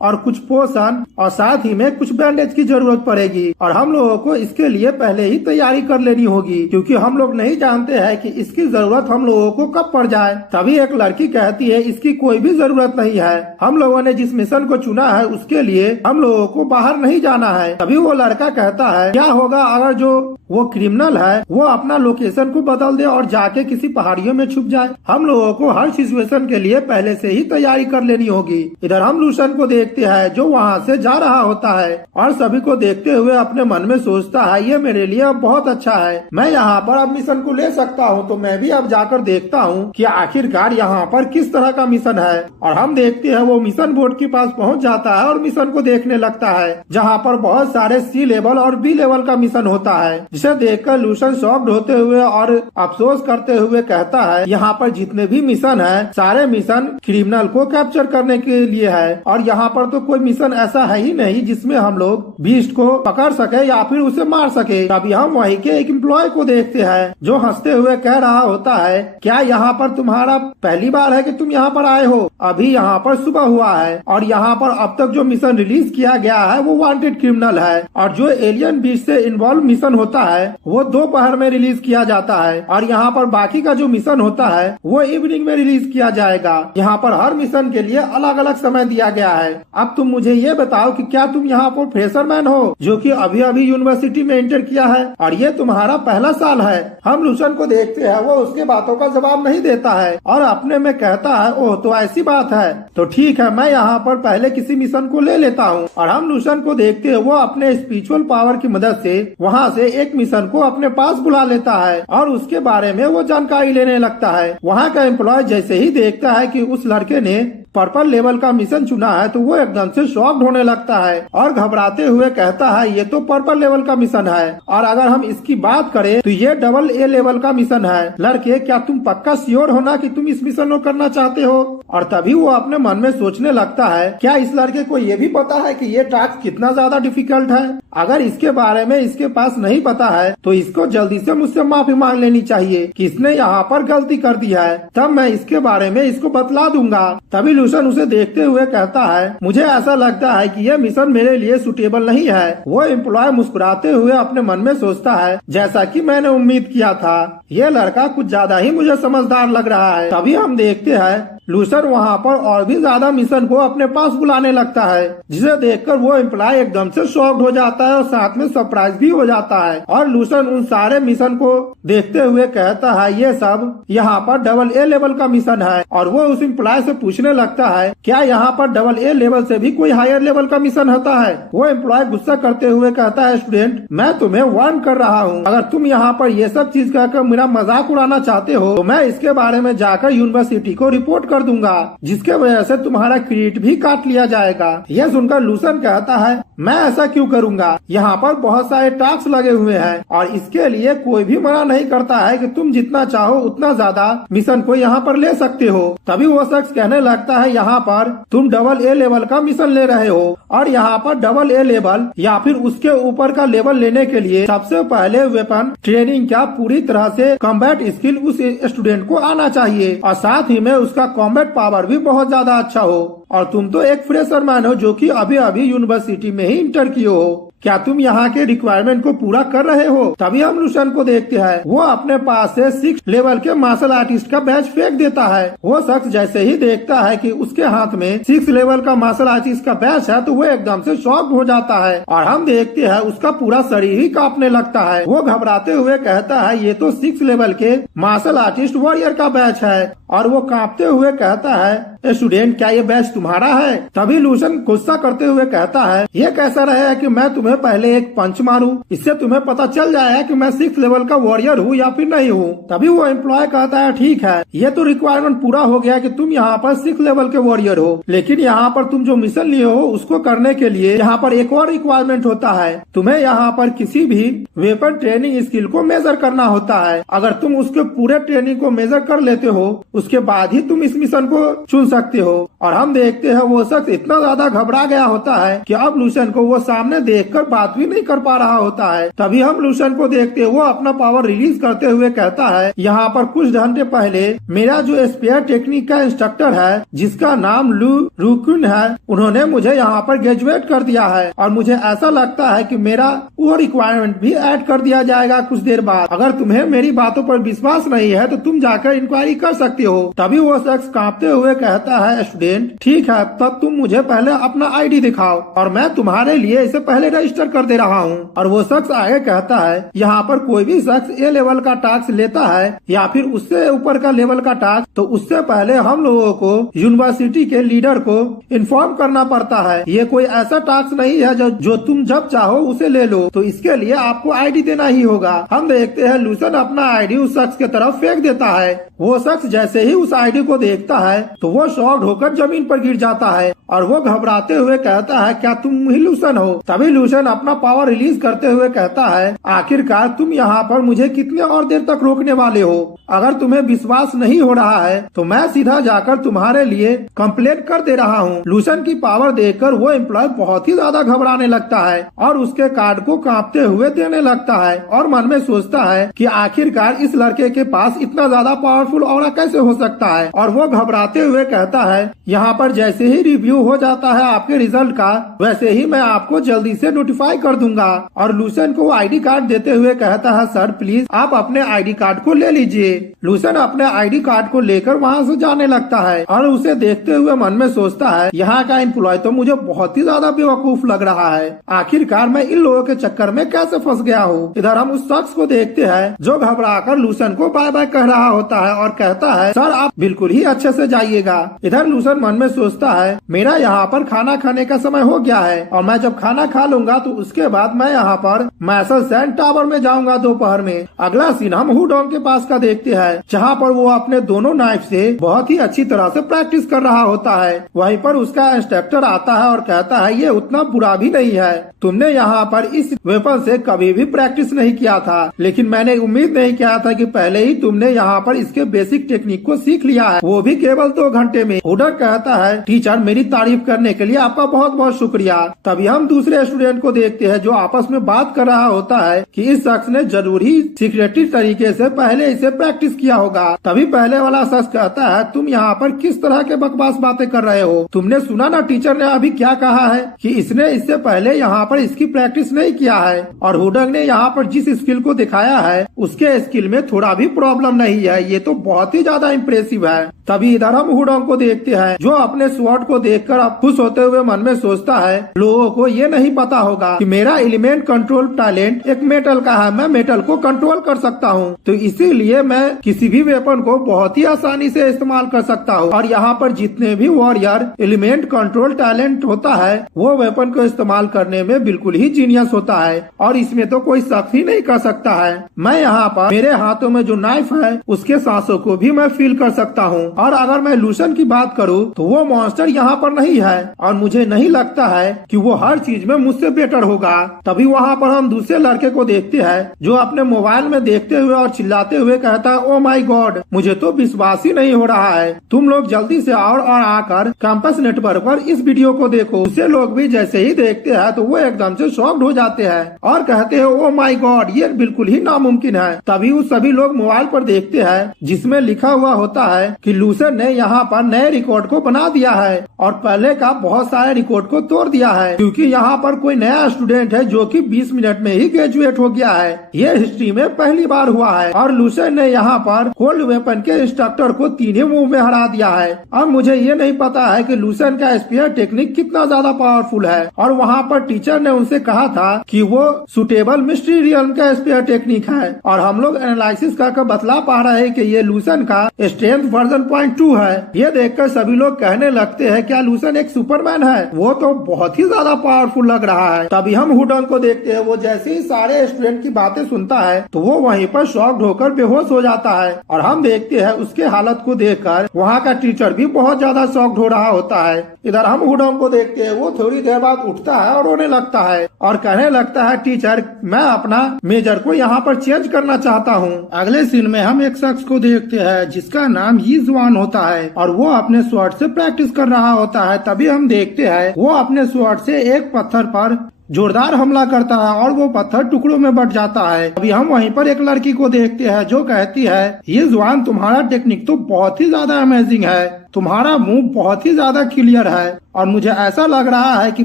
और कुछ पोषण और साथ ही में कुछ बैंडेज की जरूरत पड़ेगी और हम लोगों को इसके लिए पहले ही तैयारी कर लेनी होगी, क्योंकि हम लोग नहीं जानते हैं कि इसकी जरूरत हम लोगों को कब पड़ जाए। तभी एक लड़की कहती है, इसकी कोई भी जरूरत नहीं है, हम लोगों ने जिस मिशन को चुना है उसके लिए हम लोगों को बाहर नहीं जाना है। तभी वो लड़का कहता है, क्या होगा अगर जो वो क्रिमिनल है वो अपना लोकेशन को बदल दे और जाके किसी पहाड़ियों में छुप जाए? हम लोगों को हर सिचुएशन के लिए पहले से ही तैयारी कर लेनी होगी। इधर हम लूशन को देखते हैं जो वहाँ से जा रहा होता है और सभी को देखते हुए अपने मन में सोचता है, ये मेरे लिए अब बहुत अच्छा है, मैं यहाँ पर अब मिशन को ले सकता हूँ, तो मैं भी अब जाकर देखता हूँ कि आखिरकार यहाँ पर किस तरह का मिशन है। और हम देखते हैं वो मिशन बोर्ड के पास पहुँच जाता है और मिशन को देखने लगता है, जहाँ पर बहुत सारे सी लेवल और बी लेवल का मिशन होता है, जिसे देखकर लूशन शॉक्ड होते हुए और अफसोस करते हुए कहता है, यहाँ पर जितने भी मिशन है सारे मिशन क्रिमिनल को कैप्चर करने के लिए है और यहाँ पर तो कोई मिशन ऐसा है ही नहीं जिसमें हम लोग बीस्ट को पकड़ सके या फिर उसे मार सके। तभी हम वहीं के एक एम्प्लॉय को देखते हैं जो हंसते हुए कह रहा होता है, क्या यहाँ पर तुम्हारा पहली बार है कि तुम यहाँ पर आए हो? अभी यहाँ पर सुबह हुआ है और यहाँ पर अब तक जो मिशन रिलीज किया गया है वो वांटेड क्रिमिनल है और जो एलियन बीस्ट से इन्वॉल्व मिशन होता है वो दोपहर में रिलीज किया जाता है और यहाँ पर बाकी का जो मिशन होता है वो इवनिंग में रिलीज किया जाएगा। यहाँ पर हर मिशन के लिए अलग अलग समय दिया गया है। अब तुम मुझे ये बताओ कि क्या तुम यहाँ पर फ्रेशरमैन हो जो कि अभी अभी यूनिवर्सिटी में एंटर किया है और ये तुम्हारा पहला साल है? हम लूशन को देखते हैं, वो उसके बातों का जवाब नहीं देता है और अपने में कहता है, ओह तो ऐसी बात है, तो ठीक है, मैं यहाँ पर पहले किसी मिशन को ले लेता हूँ। और हम लूशन को देखते हैं, वो अपने स्पिरिचुअल पावर की मदद से वहाँ से एक मिशन को अपने पास बुला लेता है और उसके बारे में वो जानकारी लेने लगता है। वहाँ का एम्प्लॉय जैसे ही देखता है कि उस लड़के ने पर्पल लेवल का मिशन चुना है तो वो एकदम से शॉक्ड होने लगता है और घबराते हुए कहता है, ये तो पर्पल लेवल का मिशन है और अगर हम इसकी बात करें तो ये डबल ए लेवल का मिशन है। लड़के, क्या तुम पक्का श्योर हो ना कि तुम इस मिशन को करना चाहते हो? और तभी वो अपने मन में सोचने लगता है, क्या इस लड़के को ये भी पता है कि ये टास्क कितना ज्यादा डिफिकल्ट है? अगर इसके बारे में इसके पास नहीं पता है तो इसको जल्दी से मुझसे माफी मांग लेनी चाहिए कि इसने यहाँ पर गलती कर दी है, तब मैं इसके बारे में इसको बतला दूंगा। तभी लूशन उसे देखते हुए कहता है, मुझे ऐसा लगता है कि यह मिशन मेरे लिए सुटेबल नहीं है। वो एम्प्लॉय मुस्कुराते हुए अपने मन में सोचता है, जैसा कि मैंने उम्मीद किया था, यह लड़का कुछ ज्यादा ही मुझे समझदार लग रहा है। तभी हम देखते हैं लूशन वहाँ पर और भी ज्यादा मिशन को अपने पास बुलाने लगता है, जिसे देखकर वो एम्प्लॉय एकदम से शॉक्ड हो जाता है और साथ में सरप्राइज भी हो जाता है। और लूशन उन सारे मिशन को देखते हुए कहता है, ये सब यहाँ पर डबल ए लेवल का मिशन है। और वो उस एम्प्लॉय से पूछने लगता है, क्या यहाँ पर डबल ए लेवल से भी कोई हायर लेवल का मिशन होता है? वो एम्प्लॉय गुस्सा करते हुए कहता है, स्टूडेंट, मैं तुम्हें वार्न कर रहा हूँ, अगर तुम यहाँ पर ये सब चीज कहकर मेरा मजाक उड़ाना चाहते हो तो मैं इसके बारे में जाकर यूनिवर्सिटी को रिपोर्ट कर कर दूंगा, जिसके वजह से तुम्हारा क्रेडिट भी काट लिया जाएगा। यह सुनकर लूसन कहता है, मैं ऐसा क्यों करूंगा, यहाँ पर बहुत सारे टास्क लगे हुए हैं और इसके लिए कोई भी मना नहीं करता है कि तुम जितना चाहो उतना ज्यादा मिशन को यहाँ पर ले सकते हो। तभी वो शख्स कहने लगता है, यहाँ पर तुम डबल ए लेवल का मिशन ले रहे हो और यहाँ पर डबल ए लेवल या फिर उसके ऊपर का लेवल लेने के लिए सबसे पहले वेपन ट्रेनिंग का पूरी तरह से कॉम्बैट स्किल उस स्टूडेंट को आना चाहिए और साथ ही में उसका कॉम्बैट पावर भी बहुत ज्यादा अच्छा हो। और तुम तो एक फ्रेशर मैन हो जो कि अभी अभी यूनिवर्सिटी में ही इंटर किए हो, क्या तुम यहाँ के रिक्वायरमेंट को पूरा कर रहे हो? तभी हम लूसन को देखते हैं, वो अपने पास से 6 लेवल के मार्शल आर्टिस्ट का बैच फेंक देता है। वो शख्स जैसे ही देखता है कि उसके हाथ में 6 लेवल का मार्शल आर्टिस्ट का बैच है तो वो एकदम से शॉक हो जाता है और हम देखते हैं उसका पूरा शरीर ही कांपने लगता है। वो घबराते हुए कहता है, ये तो 6 लेवल के मार्शल आर्टिस्ट वॉरियर का बैच है और वो कांपते हुए कहता है, स्टूडेंट क्या ये बैच तुम्हारा है? तभी लूसन गुस्सा करते हुए कहता है, ये कैसा रहेगा कि मैं तुम्हें पहले एक पंच मारूं, इससे तुम्हें पता चल जाएगा कि मैं 6 लेवल का वॉरियर हूँ या फिर नहीं हूँ। तभी वो एम्प्लॉय कहता है, ठीक है, ये तो रिक्वायरमेंट पूरा हो गया कि तुम यहाँ पर 6 लेवल के वॉरियर हो, लेकिन यहाँ पर तुम जो मिशन लिए हो उसको करने के लिए यहाँ पर एक और रिक्वायरमेंट होता है। तुम्हें यहाँ पर किसी भी वेपन ट्रेनिंग स्किल को मेजर करना होता है। अगर तुम उसके पूरे ट्रेनिंग को मेजर कर लेते हो उसके बाद ही तुम इस मिशन को चुन सकते हो। और हम देखते हैं वो शख्स इतना ज्यादा घबरा गया होता है कि अब लूसन को वो सामने देखकर बात भी नहीं कर पा रहा होता है। तभी हम लूसन को देखते वो अपना पावर रिलीज करते हुए कहता है, यहाँ पर कुछ घंटे पहले मेरा जो स्पेयर टेक्निक का इंस्ट्रक्टर है जिसका नाम लू रूकुन है, उन्होंने मुझे यहाँ पर ग्रेजुएट कर दिया है और मुझे ऐसा लगता है कि मेरा वो रिक्वायरमेंट भी ऐड कर दिया जाएगा कुछ देर बाद। अगर तुम्हें मेरी बातों पर विश्वास नहीं है तो तुम जाकर इंक्वायरी कर सकते हो। तभी वो शख्स कांपते हुए कहता है, स्टूडेंट ठीक है, तब तुम मुझे पहले अपना आईडी दिखाओ और मैं तुम्हारे लिए इसे पहले रजिस्टर कर दे रहा हूँ। और वो शख्स आगे कहता है, यहाँ पर कोई भी शख्स ए लेवल का टास्क लेता है या फिर उससे ऊपर का लेवल का टास्क तो उससे पहले हम लोगों को यूनिवर्सिटी के लीडर को इन्फॉर्म करना पड़ता है। ये कोई ऐसा टास्क नहीं है जो तुम जब चाहो उसे ले लो, तो इसके लिए आपको आईडी देना ही होगा। हम देखते हैं लूसन अपना आईडी उस शख्स के तरफ फेंक देता है। वो शख्स जैसे ही उस आईडी को देखता है तो वो शॉक्ड होकर जमीन पर गिर जाता है और वो घबराते हुए कहता है, क्या तुम ही लूसन हो? तभी लूसन अपना पावर रिलीज करते हुए कहता है, आखिरकार तुम यहाँ पर मुझे कितने और देर तक रोकने वाले हो? अगर तुम्हें विश्वास नहीं हो रहा है तो मैं सीधा जाकर तुम्हारे लिए कंप्लेंट कर दे रहा हूँ। लूसन की पावर देखकर वो एम्प्लॉय बहुत ही ज्यादा घबराने लगता है और उसके कार्ड को कांपते हुए देने लगता है और मन में सोचता है कि आखिरकार इस लड़के के पास इतना ज्यादा पावरफुल ऑरा कैसे हो सकता है। और वो घबराते हुए कहता है, यहाँ पर जैसे ही रिव्यू हो जाता है आपके रिजल्ट का वैसे ही मैं आपको जल्दी से नोटिफाई कर दूंगा। और लूसन को आईडी कार्ड देते हुए कहता है, सर प्लीज आप अपने आईडी कार्ड को ले लीजिए। लूसन अपने आईडी कार्ड को लेकर वहाँ से जाने लगता है और उसे देखते हुए मन में सोचता है, यहाँ का एम्प्लॉय तो मुझे बहुत ही ज्यादा बेवकूफ लग रहा है। आखिरकार मैं इन लोगों के चक्कर में कैसे फंस गया हूँ। इधर हम उस शख्स को देखते हैं जो घबराकर लूसन को बाय बाय कह रहा होता है और कहता है, सर आप बिल्कुल ही अच्छे से जाइएगा। इधर लूसन मन में सोचता है, मेरा यहाँ पर खाना खाने का समय हो गया है और मैं जब खाना खा लूंगा तो उसके बाद मैं यहाँ पर मैसल सैंड टावर में जाऊंगा दोपहर में। अगला सीन हम हुडोंग के पास का देखते हैं जहाँ पर वो अपने दोनों नाइफ से बहुत ही अच्छी तरह से प्रैक्टिस कर रहा होता है। वहीं पर उसका इंस्ट्रक्टर आता है और कहता है, ये उतना बुरा भी नहीं है, तुमने यहाँ पर इस वेपन से कभी भी प्रैक्टिस नहीं किया था, लेकिन मैंने उम्मीद नहीं किया था कि पहले ही तुमने यहाँ पर इसके बेसिक टेक्निक को सीख लिया है, वो भी केवल 2 घंटे में। हुडोंग कहता है, टीचर मेरी तारीफ करने के लिए आपका बहुत बहुत शुक्रिया। तभी हम दूसरे स्टूडेंट को देखते हैं जो आपस में बात कर रहा होता है कि इस शख्स ने जरूर ही सीक्रेटरी तरीके से पहले इसे प्रैक्टिस किया होगा। तभी पहले वाला शख्स कहता है, तुम यहाँ पर किस तरह के बकवास बातें कर रहे हो? तुमने सुना ना टीचर ने अभी क्या कहा है कि इसने इससे पहले यहाँ पर इसकी प्रैक्टिस नहीं किया है और हुडोंग ने यहाँ पर जिस स्किल को दिखाया है उसके स्किल में थोड़ा भी प्रॉब्लम नहीं है, ये तो बहुत ही ज्यादा इम्प्रेसिव है। तभी इधर हम हुडोंग को देखते हैं जो अपने स्वॉर्ड को देख देखकर अब खुश होते हुए मन में सोचता है लोगों को ये नहीं पता होगा कि मेरा एलिमेंट कंट्रोल टैलेंट एक मेटल का है, मैं मेटल को कंट्रोल कर सकता हूँ, तो इसीलिए मैं किसी भी वेपन को बहुत ही आसानी से इस्तेमाल कर सकता हूँ। और यहाँ पर जितने भी वॉरियर एलिमेंट कंट्रोल टैलेंट होता है वो वेपन को इस्तेमाल करने में बिल्कुल ही जीनियस होता है और इसमें तो कोई शक ही नहीं कर सकता है। मैं यहाँ पर मेरे हाथों में जो नाइफ है उसके सांसों को भी मैं फील कर सकता हूँ। और अगर मैं लूसन की बात करूँ तो वो मॉन्स्टर यहाँ पर नहीं है और मुझे नहीं लगता है कि वो हर चीज में मुझसे बेटर होगा। तभी वहाँ पर हम दूसरे लड़के को देखते हैं जो अपने मोबाइल में देखते हुए और चिल्लाते हुए कहता है, ओ माई गॉड, मुझे तो विश्वास ही नहीं हो रहा है, तुम लोग जल्दी से और आकर कैंपस नेटवर्क पर इस वीडियो को देखो। दूसरे लोग भी जैसे ही देखते हैं तो वो एकदम से शॉक्ड हो जाते हैं और कहते हैं, ओ माई गॉड, ये बिल्कुल ही नामुमकिन है। तभी वो सभी लोग मोबाइल पर देखते हैं जिसमें लिखा हुआ होता है कि लूसन ने यहाँ पर नए रिकॉर्ड को बना दिया है और पहले का बहुत सारे रिकॉर्ड को तोड़ दिया है, क्योंकि यहाँ पर कोई नया स्टूडेंट है जो कि 20 मिनट में ही ग्रेजुएट हो गया है। ये हिस्ट्री में पहली बार हुआ है और लूसन ने यहाँ पर कोल्ड वेपन के इंस्ट्रक्टर को 3 मूव में हरा दिया है। अब मुझे ये नहीं पता है कि लूसन का स्पीयर टेक्निक कितना ज्यादा पावरफुल है और वहाँ पर टीचर ने उनसे कहा था कि वो सुटेबल मिस्ट्री रियल्म का स्पीयर टेक्निक है और हम लोग एनालिसिस करके बतला पा रहे हैं कि ये लूसन का स्ट्रेंथ वर्जन 0.2 है। ये देखकर सभी लोग कहने लगते हैं क्या लूसन एक सुपरमैन है, वो तो बहुत ही ज्यादा पावरफुल लग रहा है। तभी हम हुडंग को देखते हैं, वो जैसे ही सारे स्टूडेंट की बातें सुनता है तो वो वहीं पर शॉक्ड होकर बेहोश हो जाता है और हम देखते हैं उसके हालत को देखकर वहाँ का टीचर भी बहुत ज्यादा शॉक्ड हो रहा होता है। इधर हम हुडंग को देखते हैं, वो थोड़ी देर बाद उठता है और रोने लगता है और कहने लगता है, टीचर मैं अपना मेजर को यहाँ पर चेंज करना चाहता हूँ। अगले सीन में हम एक शख्स को देखते हैं जिसका नाम यीजुआन होता है और वो अपने स्वॉर्ड से प्रैक्टिस कर रहा होता है। तभी हम देखते हैं वो अपने स्वॉर्ड से एक पत्थर पर जोरदार हमला करता है और वो पत्थर टुकड़ों में बट जाता है। अभी हम वहीं पर एक लड़की को देखते हैं जो कहती है, ये जुआन तुम्हारा टेक्निक तो बहुत ही ज्यादा अमेजिंग है, तुम्हारा मूव बहुत ही ज्यादा क्लियर है और मुझे ऐसा लग रहा है कि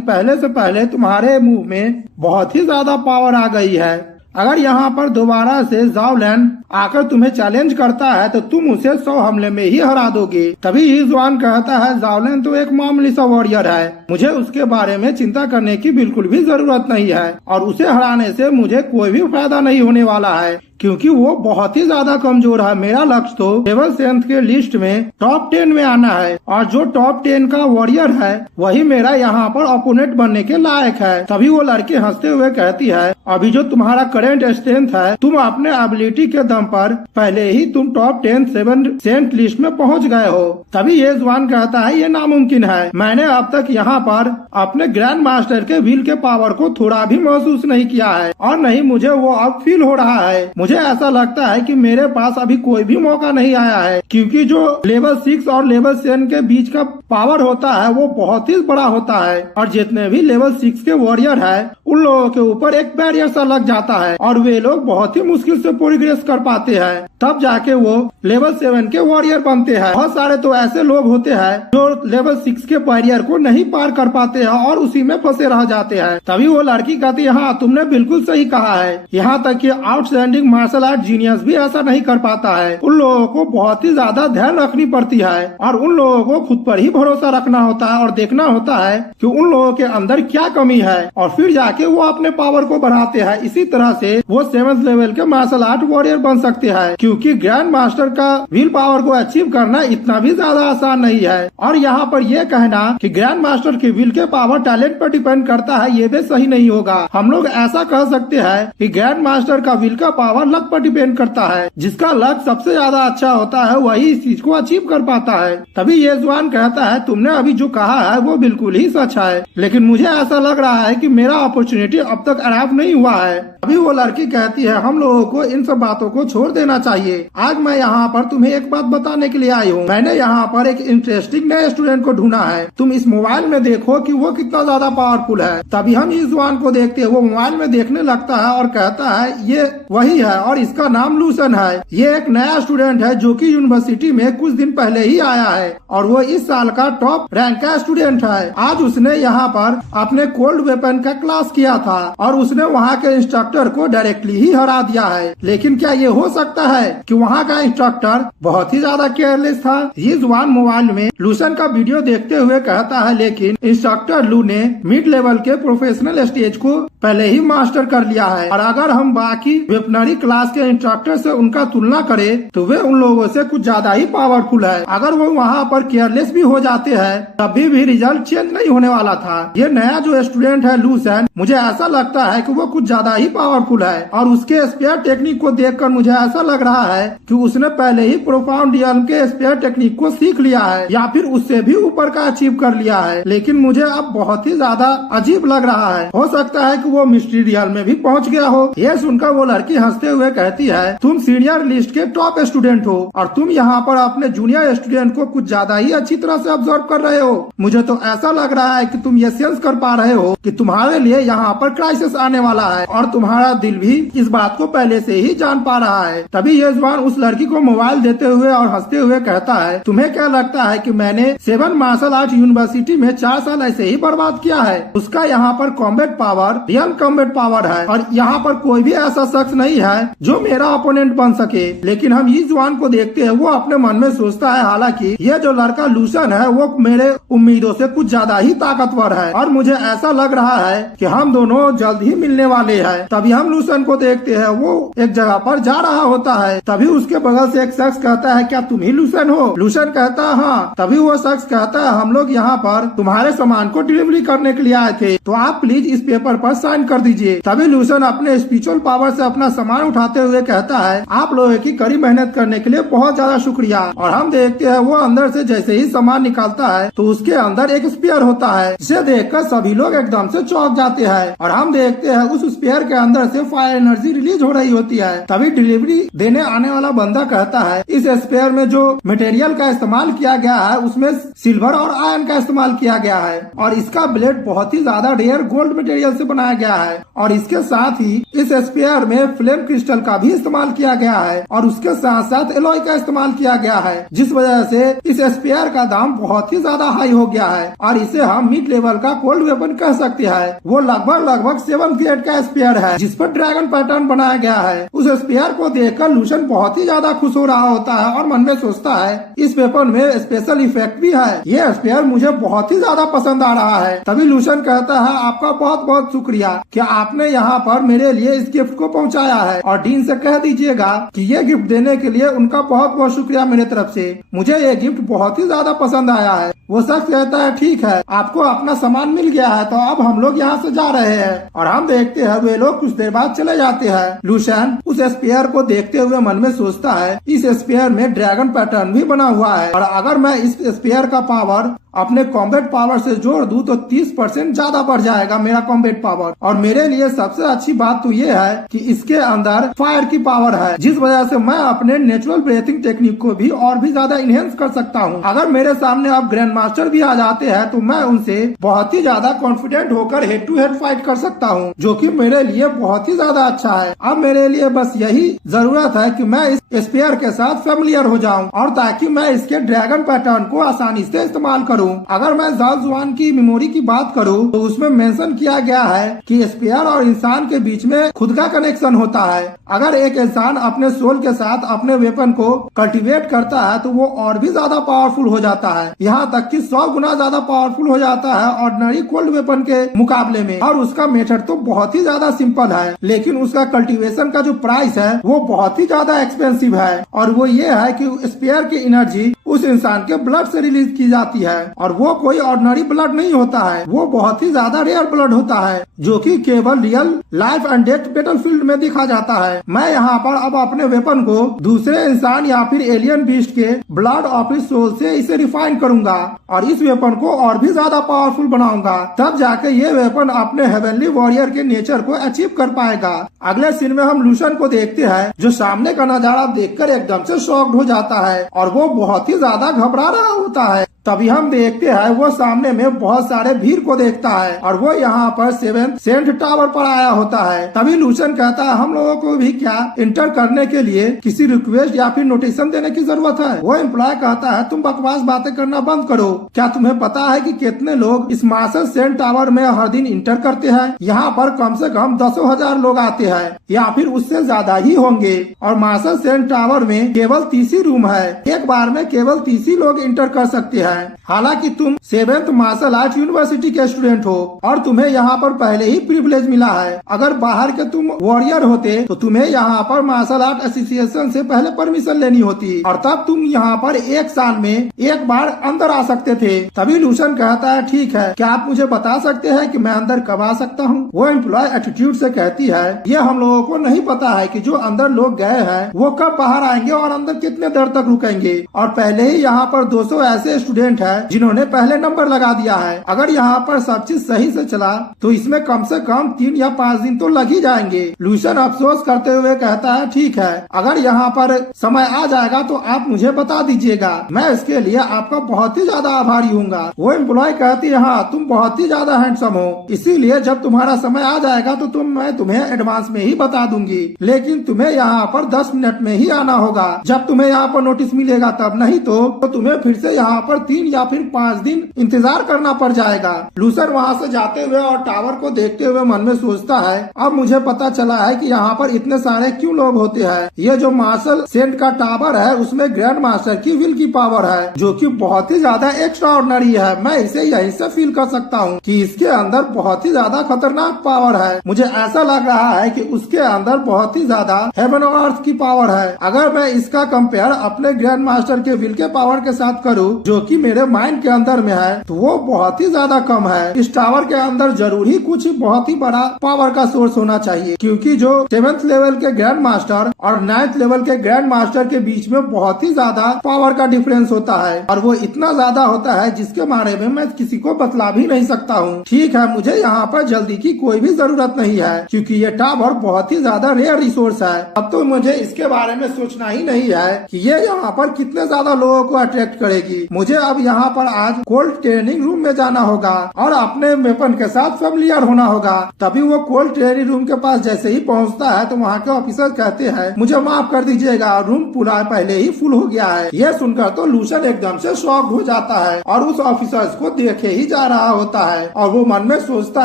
पहले से पहले तुम्हारे मूव में बहुत ही ज्यादा पावर आ गई है। अगर यहाँ पर दोबारा से जाओलैन आकर तुम्हें चैलेंज करता है तो तुम उसे 100 हमले में ही हरा दोगे। तभी यीजुआन कहता है, जाओलैन तो एक मामूली सा वॉरियर है, मुझे उसके बारे में चिंता करने की बिल्कुल भी जरूरत नहीं है और उसे हराने से मुझे कोई भी फायदा नहीं होने वाला है क्योंकि वो बहुत ही ज्यादा कमजोर है। मेरा लक्ष्य तो लेवल 7 के लिस्ट में टॉप 10 में आना है और जो टॉप 10 का वॉरियर है वही मेरा यहाँ पर ओपोनेंट बनने के लायक है। तभी वो लड़की हंसते हुए कहती है, अभी जो तुम्हारा करंट स्ट्रेंथ है तुम अपने एबिलिटी के दम पर पहले ही तुम टॉप 10 7 लिस्ट में पहुँच गए हो। तभी ये जुआन कहता है, ये नामुमकिन है, मैंने अब तक यहाँ पर अपने ग्रैंड मास्टर के व्हील के पावर को थोड़ा भी महसूस नहीं किया है और नहीं मुझे वो अब फील हो रहा है। मुझे ऐसा लगता है कि मेरे पास अभी कोई भी मौका नहीं आया है क्योंकि जो लेवल 6 और लेवल 7 के बीच का पावर होता है वो बहुत ही बड़ा होता है और जितने भी लेवल 6 के वॉरियर है उन लोगों के ऊपर एक बैरियर सा लग जाता है और वे लोग बहुत ही मुश्किल से प्रोग्रेस कर पाते हैं, तब जाके वो लेवल 7 के वॉरियर बनते हैं। बहुत सारे तो ऐसे लोग होते हैं जो लेवल 6 के बैरियर को नहीं पार कर पाते हैं और उसी में फंसे रह जाते हैं। तभी वो लड़की कहती है, हाँ तुमने बिल्कुल सही कहा है, यहाँ तक कि आउटस्टैंडिंग मार्शल आर्ट जीनियस भी ऐसा नहीं कर पाता है। उन लोगों को बहुत ही ज्यादा ध्यान रखनी पड़ती है और उन लोगों को खुद पर ही भरोसा रखना होता है और देखना होता है कि उन लोगों के अंदर क्या कमी है और फिर जाके वो अपने पावर को बढ़ाते हैं। इसी तरह से वो 7th लेवल के मार्शल आर्ट वॉरियर बन सकते हैं क्योंकि ग्रैंड मास्टर का व्हील पावर को अचीव करना इतना भी ज्यादा आसान नहीं है। और यहाँ पर यह कहना कि ग्रैंड मास्टर के व्हील के पावर टैलेंट पर डिपेंड करता है ये भी सही नहीं होगा। हम लोग ऐसा कह सकते हैं कि ग्रैंड मास्टर का व्हील का पावर लक पर डिपेंड करता है, जिसका लक सबसे ज्यादा अच्छा होता है वही इस चीज को अचीव कर पाता है। तभी ये जुआन कहता है, तुमने अभी जो कहा है वो बिल्कुल ही सच है, लेकिन मुझे ऐसा लग रहा है कि मेरा अपॉर्चुनिटी अब तक अराइव नहीं हुआ है। अभी वो लड़की कहती है, हम लोगों को इन सब बातों को छोड़ देना चाहिए। आज मैं यहाँ पर तुम्हें एक बात बताने के लिए आई हूँ। मैंने यहाँ पर एक इंटरेस्टिंग नए स्टूडेंट को ढूंढा है, तुम इस मोबाइल में देखो कि वो कितना ज्यादा पावरफुल है। तभी हम इस जुआन को देखते हैं, वो मोबाइल में देखने लगता है और कहता है, ये वही है है और इसका नाम लूसन है। ये एक नया स्टूडेंट है जो कि यूनिवर्सिटी में कुछ दिन पहले ही आया है और वो इस साल का टॉप रैंक का स्टूडेंट है। आज उसने यहाँ पर अपने कोल्ड वेपन का क्लास किया था और उसने वहाँ के इंस्ट्रक्टर को डायरेक्टली ही हरा दिया है। लेकिन क्या ये हो सकता है कि वहाँ का इंस्ट्रक्टर बहुत ही ज्यादा केयरलेस था? ये जुबान मोबाइल में लूसन का वीडियो देखते हुए कहता है, लेकिन इंस्ट्रक्टर लू ने मिड लेवल के प्रोफेशनल स्टेज को पहले ही मास्टर कर लिया है और अगर हम बाकी वेपनरी क्लास के इंस्ट्रक्टर से उनका तुलना करें तो वे उन लोगों से कुछ ज्यादा ही पावरफुल है। अगर वो वहाँ पर केयरलेस भी हो जाते हैं तभी भी रिजल्ट चेंज नहीं होने वाला था। ये नया जो स्टूडेंट है लूसन, मुझे ऐसा लगता है कि वो कुछ ज्यादा ही पावरफुल है और उसके स्पेयर टेक्निक को देखकर मुझे ऐसा लग रहा है कि उसने पहले ही प्रोफाउंड रियल्म के स्पेयर टेक्निक को सीख लिया है या फिर उससे भी ऊपर का अचीव कर लिया है। लेकिन मुझे अब बहुत ही ज्यादा अजीब लग रहा है। हो सकता है कि वो मिस्ट्री रियल में भी पहुंच गया हो। ये सुनकर वो लड़की हंसते हुए कहती है, तुम सीनियर लिस्ट के टॉप स्टूडेंट हो और तुम यहाँ पर अपने जूनियर स्टूडेंट को कुछ ज्यादा ही अच्छी तरह से ऑब्जर्व कर रहे हो। मुझे तो ऐसा लग रहा है कि तुम ये सेंस कर पा रहे हो कि तुम्हारे लिए यहाँ पर क्राइसिस आने वाला है और तुम्हारा दिल भी इस बात को पहले से ही जान पा रहा है। तभी ये जवान उस लड़की को मोबाइल देते हुए और हंसते हुए कहता है, तुम्हें क्या लगता है कि मैंने 7 मार्शल आर्ट यूनिवर्सिटी में 4 साल ऐसे ही बर्बाद किया है? उसका यहाँ पर combat power real combat power है और यहाँ पर कोई भी ऐसा शख्स नहीं है जो मेरा ओपोनेंट बन सके। लेकिन हम इस जवान को देखते हैं, वो अपने मन में सोचता है, हालांकि ये जो लड़का लूसन है वो मेरे उम्मीदों से कुछ ज्यादा ही ताकतवर है और मुझे ऐसा लग रहा है कि हम दोनों जल्द ही मिलने वाले हैं। तभी हम लूसन को देखते हैं, वो एक जगह पर जा रहा होता है। तभी उसके बगल से एक शख्स कहता है, क्या तुम ही लूसन हो? लूसन कहता है, हाँ। तभी वो शख्स कहता है, हम लोग यहाँ पर तुम्हारे सामान को डिलीवरी करने के लिए आए थे, तो आप प्लीज इस पेपर पर साइन कर दीजिए। तभी लूसन अपने स्पिरिचुअल पावर से अपना सामान उठाते हुए कहता है, आप लोगों की कड़ी मेहनत करने के लिए बहुत ज्यादा शुक्रिया। और हम देखते हैं वो अंदर से जैसे ही सामान निकालता है तो उसके अंदर एक स्पेयर होता है, जिसे देखकर सभी लोग एकदम से चौंक जाते हैं और हम देखते हैं उस स्पेयर के अंदर से फायर एनर्जी रिलीज हो रही होती है। तभी डिलीवरी देने आने वाला बंदा कहता है, इस स्पेयर में जो मटेरियल का इस्तेमाल किया गया है उसमें सिल्वर और आयरन का इस्तेमाल किया गया है और इसका ब्लेड बहुत ही ज्यादा रेयर गोल्ड मटेरियल से बनाया गया है और इसके साथ ही इस स्पेयर में फ्लेम क्रिस्टल का भी इस्तेमाल किया गया है और उसके साथ साथ एलॉय का इस्तेमाल किया गया है, जिस वजह से इस स्पेयर का दाम बहुत ही ज्यादा हाई हो गया है और इसे हम मिड लेवल का कोल्ड वेपन कह सकते हैं। वो लगभग 7 ग्रेड का स्पेयर है जिस पर ड्रैगन पैटर्न बनाया गया है। उस स्पेयर को देखकर लूसन बहुत ही ज्यादा खुश हो रहा होता है और मन में सोचता है, इस वेपन में स्पेशल इफेक्ट भी है, ये स्पेयर मुझे बहुत ही ज्यादा पसंद आ रहा है। तभी लूसन कहता है, आपका बहुत बहुत शुक्रिया कि आपने यहाँ पर मेरे लिए इस गिफ्ट को पहुँचाया है और डीन से कह दीजिएगा कि ये गिफ्ट देने के लिए उनका बहुत बहुत शुक्रिया मेरे तरफ से। मुझे ये गिफ्ट बहुत ही ज्यादा पसंद आया है। वो शख्स कहता है, ठीक है, आपको अपना सामान मिल गया है तो अब हम लोग यहाँ से जा रहे हैं और हम देखते हैं वे लोग कुछ देर बाद चले जाते हैं। लूसन उस स्पेयर को देखते हुए मन में सोचता है, इस स्पेयर में ड्रैगन पैटर्न भी बना हुआ है और अगर मैं इस स्पेयर का पावर अपने कॉम्बैट पावर से जोड़ दूं तो 30% ज्यादा बढ़ जाएगा मेरा कॉम्बैट पावर। और मेरे लिए सबसे अच्छी बात तो ये है कि इसके अंदर फायर की पावर है, जिस वजह से मैं अपने नेचुरल ब्रीथिंग टेक्निक को भी और भी ज्यादा इनहेंस कर सकता हूँ। अगर मेरे सामने अब ग्रैंड मास्टर भी आ जाते हैं तो मैं उनसे बहुत ही ज्यादा कॉन्फिडेंट होकर हेड टू हेड फाइट कर सकता हूँ, जो कि मेरे लिए बहुत ही ज्यादा अच्छा है। अब मेरे लिए बस यही जरूरत है कि मैं इस स्पेयर के साथ फेमिलियर हो जाऊँ और ताकि मैं इसके ड्रैगन पैटर्न को आसानी से इस्तेमाल करूँ। अगर मैं जाल जुआन की मेमोरी की बात करूं तो उसमें मेंशन किया गया है कि स्पेयर और इंसान के बीच में खुद का कनेक्शन होता है। अगर एक इंसान अपने सोल के साथ अपने वेपन को कल्टीवेट करता है तो वो और भी ज्यादा पावरफुल हो जाता है, यहाँ तक कि 100 गुना ज्यादा पावरफुल हो जाता है ऑर्डिनरी कोल्ड वेपन के मुकाबले में। और उसका मेथड तो बहुत ही ज्यादा सिंपल है, लेकिन उसका कल्टीवेशन का जो प्राइस है वो बहुत ही ज्यादा एक्सपेंसिव है और वो ये है कि स्पेयर की एनर्जी उस इंसान के ब्लड से रिलीज की जाती है और वो कोई ऑर्डिनरी ब्लड नहीं होता है, वो बहुत ही ज्यादा रेयर ब्लड होता है जो कि केवल real life and death battlefield में दिखा जाता है। मैं यहाँ पर अब अपने वेपन को दूसरे इंसान या फिर एलियन बीस्ट के ब्लड ऑफ हिज सोल से इसे रिफाइन करूंगा और इस वेपन को और भी ज्यादा पावरफुल बनाऊंगा, तब जाके ये वेपन अपने हेवनली वॉरियर के नेचर को अचीव कर पाएगा। अगले सीन में हम लूसन को देखते हैं जो सामने का नजारा देखकर एकदम से शॉक्ड हो जाता है और वो बहुत ही ज्यादा घबरा रहा होता है। तभी हम देखते हैं वो सामने में बहुत सारे भीड़ को देखता है और वो यहाँ पर 7th सेंट टावर पर आया होता है। तभी लूसन कहता है हम लोगों को भी क्या इंटर करने के लिए किसी रिक्वेस्ट या फिर नोटिफिकेशन देने की जरूरत है। वो एम्प्लॉय कहता है तुम बकवास बातें करना बंद करो, क्या तुम्हें पता है कि कितने लोग इस मार्शल सेंट टावर में हर दिन इंटर करते हैं। यहाँ पर कम से कम 10,000 लोग आते हैं या फिर उससे ज्यादा ही होंगे और मार्शल सेंट टावर में केवल 30 ही रूम है। एक बार में केवल 30 ही लोग इंटर कर सकते हैं। हालांकि तुम 7th मार्शल आर्ट यूनिवर्सिटी के स्टूडेंट हो और तुम्हें यहाँ पर पहले ही प्रिविलेज मिला है। अगर बाहर के तुम वॉरियर होते तो तुम्हें यहाँ पर मार्शल आर्ट एसोसिएशन से पहले परमिशन लेनी होती और तब तुम यहाँ पर एक साल में एक बार अंदर आ सकते थे। तभी लूसन कहता है ठीक है, क्या आप मुझे बता सकते हैं कि मैं अंदर कब आ सकता हूँ। वो एम्प्लॉय एटीट्यूड से कहती है ये हम लोगों को नहीं पता है कि जो अंदर लोग गए हैं वो कब बाहर आएंगे और अंदर कितने देर तक रुकेंगे और पहले ही यहाँ पर 200 ऐसे स्टूडेंट हैं जिन्होंने पहले नंबर लगा दिया है। अगर यहाँ पर सब चीज सही से चला तो इसमें कम से कम 3 या 5 दिन तो लग ही जाएंगे। लूसन अफसोस करते हुए कहता है ठीक है, अगर यहाँ पर समय आ जाएगा तो आप मुझे बता दीजिएगा, मैं इसके लिए आपका बहुत ही ज्यादा आभारी हूँगा। वो एम्प्लॉय कहती है हाँ तुम बहुत ही ज्यादा हैंडसम हो, इसीलिए जब तुम्हारा समय आ जाएगा तो मैं तुम्हें एडवांस में ही बता दूंगी, लेकिन तुम्हें यहाँ पर 10 मिनट में ही आना होगा। जब तुम्हें यहाँ पर नोटिस मिलेगा तब, नहीं तो तुम्हें फिर से यहाँ पर 3 या फिर 5 दिन इंतजार करना पड़ जाएगा। लूसन वहाँ से जाते हुए और टावर को देखते हुए मन में सोचता है अब मुझे पता चला है कि यहाँ पर इतने सारे क्यों लोग होते हैं। ये जो मार्शल सेंट का टावर है उसमें ग्रैंड मास्टर की विल की पावर है जो कि बहुत ही ज्यादा एक्स्ट्रा ऑर्डिनरी है। मैं इसे यहीं से फील कर सकता हूँ कि इसके अंदर बहुत ही ज्यादा खतरनाक पावर है। मुझे ऐसा लग रहा है कि उसके अंदर बहुत ही ज्यादा हेवन और अर्थ की पावर है। अगर मैं इसका कंपेयर अपने ग्रैंड मास्टर के विल के पावर के साथ करूँ जो कि मेरे माइंड के अंदर में है तो वो बहुत ही ज्यादा कम है। इस टावर के अंदर जरूर ही कुछ बहुत ही बड़ा पावर का सोर्स होना चाहिए, क्योंकि जो 7th लेवल के ग्रैंड मास्टर और 9th लेवल के ग्रैंड मास्टर के बीच में बहुत ही ज्यादा पावर का डिफरेंस होता है और वो इतना ज्यादा होता है जिसके बारे में मैं किसी को बतला भी नहीं सकता हूँ। ठीक है, मुझे यहाँ पर जल्दी की कोई भी जरूरत नहीं है क्योंकि ये टावर बहुत ही ज्यादा रेयर रिसोर्स है। अब तो मुझे इसके बारे में सोचना ही नहीं है कि ये यहाँ पर कितने ज्यादा लोगों को अट्रैक्ट करेगी। मुझे अब यहाँ पर आज कोल्ड ट्रेनिंग रूम में जाना होगा और अपने वेपन के साथ फेमिलियर होना होगा। तभी वो कोल्ड ट्रेनिंग रूम के पास जैसे ही पहुँचता है तो वहाँ के ऑफिसर कहते हैं मुझे माफ कर दीजिएगा, रूम पूरा पहले ही फुल हो गया है। ये सुनकर तो लूसन एकदम से शॉक हो जाता है और उस ऑफिसर्स को देखे ही जा रहा होता है और वो मन में सोचता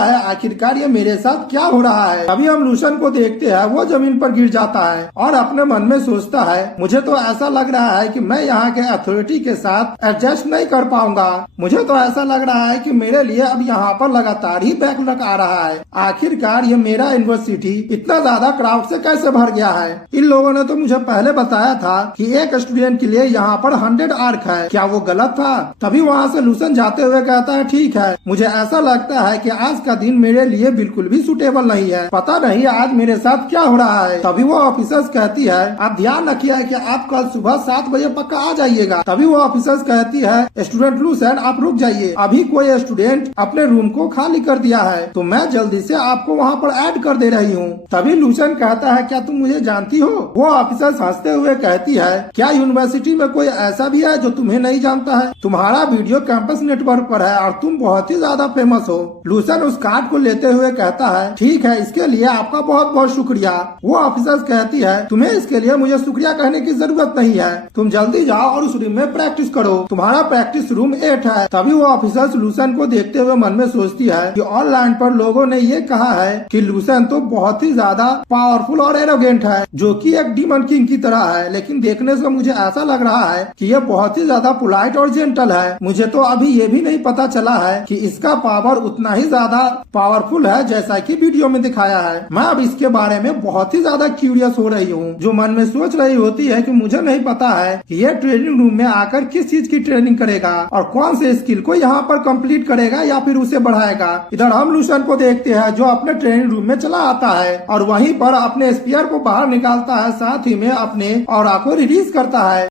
है आखिरकार ये मेरे साथ क्या हो रहा है। अभी हम लूसन को देखते हैं वो जमीन पर गिर जाता है और अपने मन में सोचता है मुझे तो ऐसा लग रहा है कि मैं यहाँ के अथॉरिटी के साथ एडजस्ट नहीं कर पाऊंगा। मुझे तो ऐसा लग रहा है कि मेरे लिए अब यहाँ पर लगातार ही बैकलॉग आ रहा है। आखिरकार ये मेरा यूनिवर्सिटी इतना ज्यादा क्राउड से कैसे भर गया है। इन लोगों ने तो मुझे पहले बताया था कि एक स्टूडेंट के लिए यहाँ पर 100 आर्क है, क्या वो गलत था। तभी वहाँ से लूसन जाते हुए कहता है ठीक है, मुझे ऐसा लगता है कि आज का दिन मेरे लिए बिल्कुल भी सुटेबल नहीं है, पता नहीं आज मेरे साथ क्या हो रहा है। तभी वो ऑफिसर्स कहती है आप ध्यान रखिए कि आप कल सुबह 7 बजे पक्का आ जाइएगा। तभी वो ऑफिसर्स कहती है स्टूडेंट लूसन आप रुक जाइए, अभी कोई स्टूडेंट अपने रूम को खाली कर दिया है तो मैं जल्दी से आपको वहाँ पर ऐड कर दे रही हूँ। तभी लूसन कहता है क्या तुम मुझे जानती हो। वो ऑफिसर्स हंसते हुए कहती है क्या यूनिवर्सिटी में कोई ऐसा भी है जो तुम्हें नहीं जानता है, तुम्हारा वीडियो कैंपस नेटवर्क पर है और तुम बहुत ही ज्यादा फेमस हो। लूसन उस कार्ड को लेते हुए कहता है ठीक है, इसके लिए आपका बहुत बहुत शुक्रिया। वो ऑफिसर्स कहती है तुम्हें इसके लिए मुझे शुक्रिया कहने की जरूरत नहीं है, तुम जल्दी जाओ और उस रूम में प्रैक्टिस करो, तुम्हारा प्रैक्टिस रूम 8 है। तभी वो ऑफिसर्स लूसन को देखते हुए मन में सोचती है कि ऑनलाइन पर लोगों ने ये कहा है कि लूसन तो बहुत ही ज्यादा पावरफुल और एरोगेंट है जो कि एक डीमन किंग की तरह है, लेकिन देखने से मुझे ऐसा लग रहा है कि ये बहुत ही ज्यादा पोलाइट और जेंटल है। मुझे तो अभी ये भी नहीं पता चला है कि इसका पावर उतना ही ज्यादा पावरफुल है जैसा कि वीडियो में दिखाया है। मैं अब इसके बारे में बहुत ही ज्यादा क्यूरियस हो रही हूँ, जो मन में सोच रही होती है कि मुझे नहीं पता है कि ये ट्रेनिंग रूम में आकर किस चीज की ट्रेनिंग करेगा और कौन से स्किल को यहाँ पर कंप्लीट करेगा या फिर उसे बढ़ाएगा। इधर हम लूसन को देखते हैं जो अपने ट्रेनिंग रूम में चला आता है और वहीं पर अपने स्पीयर को बाहर निकालता है, साथ ही में अपने ऑरा को रिलीज करता है।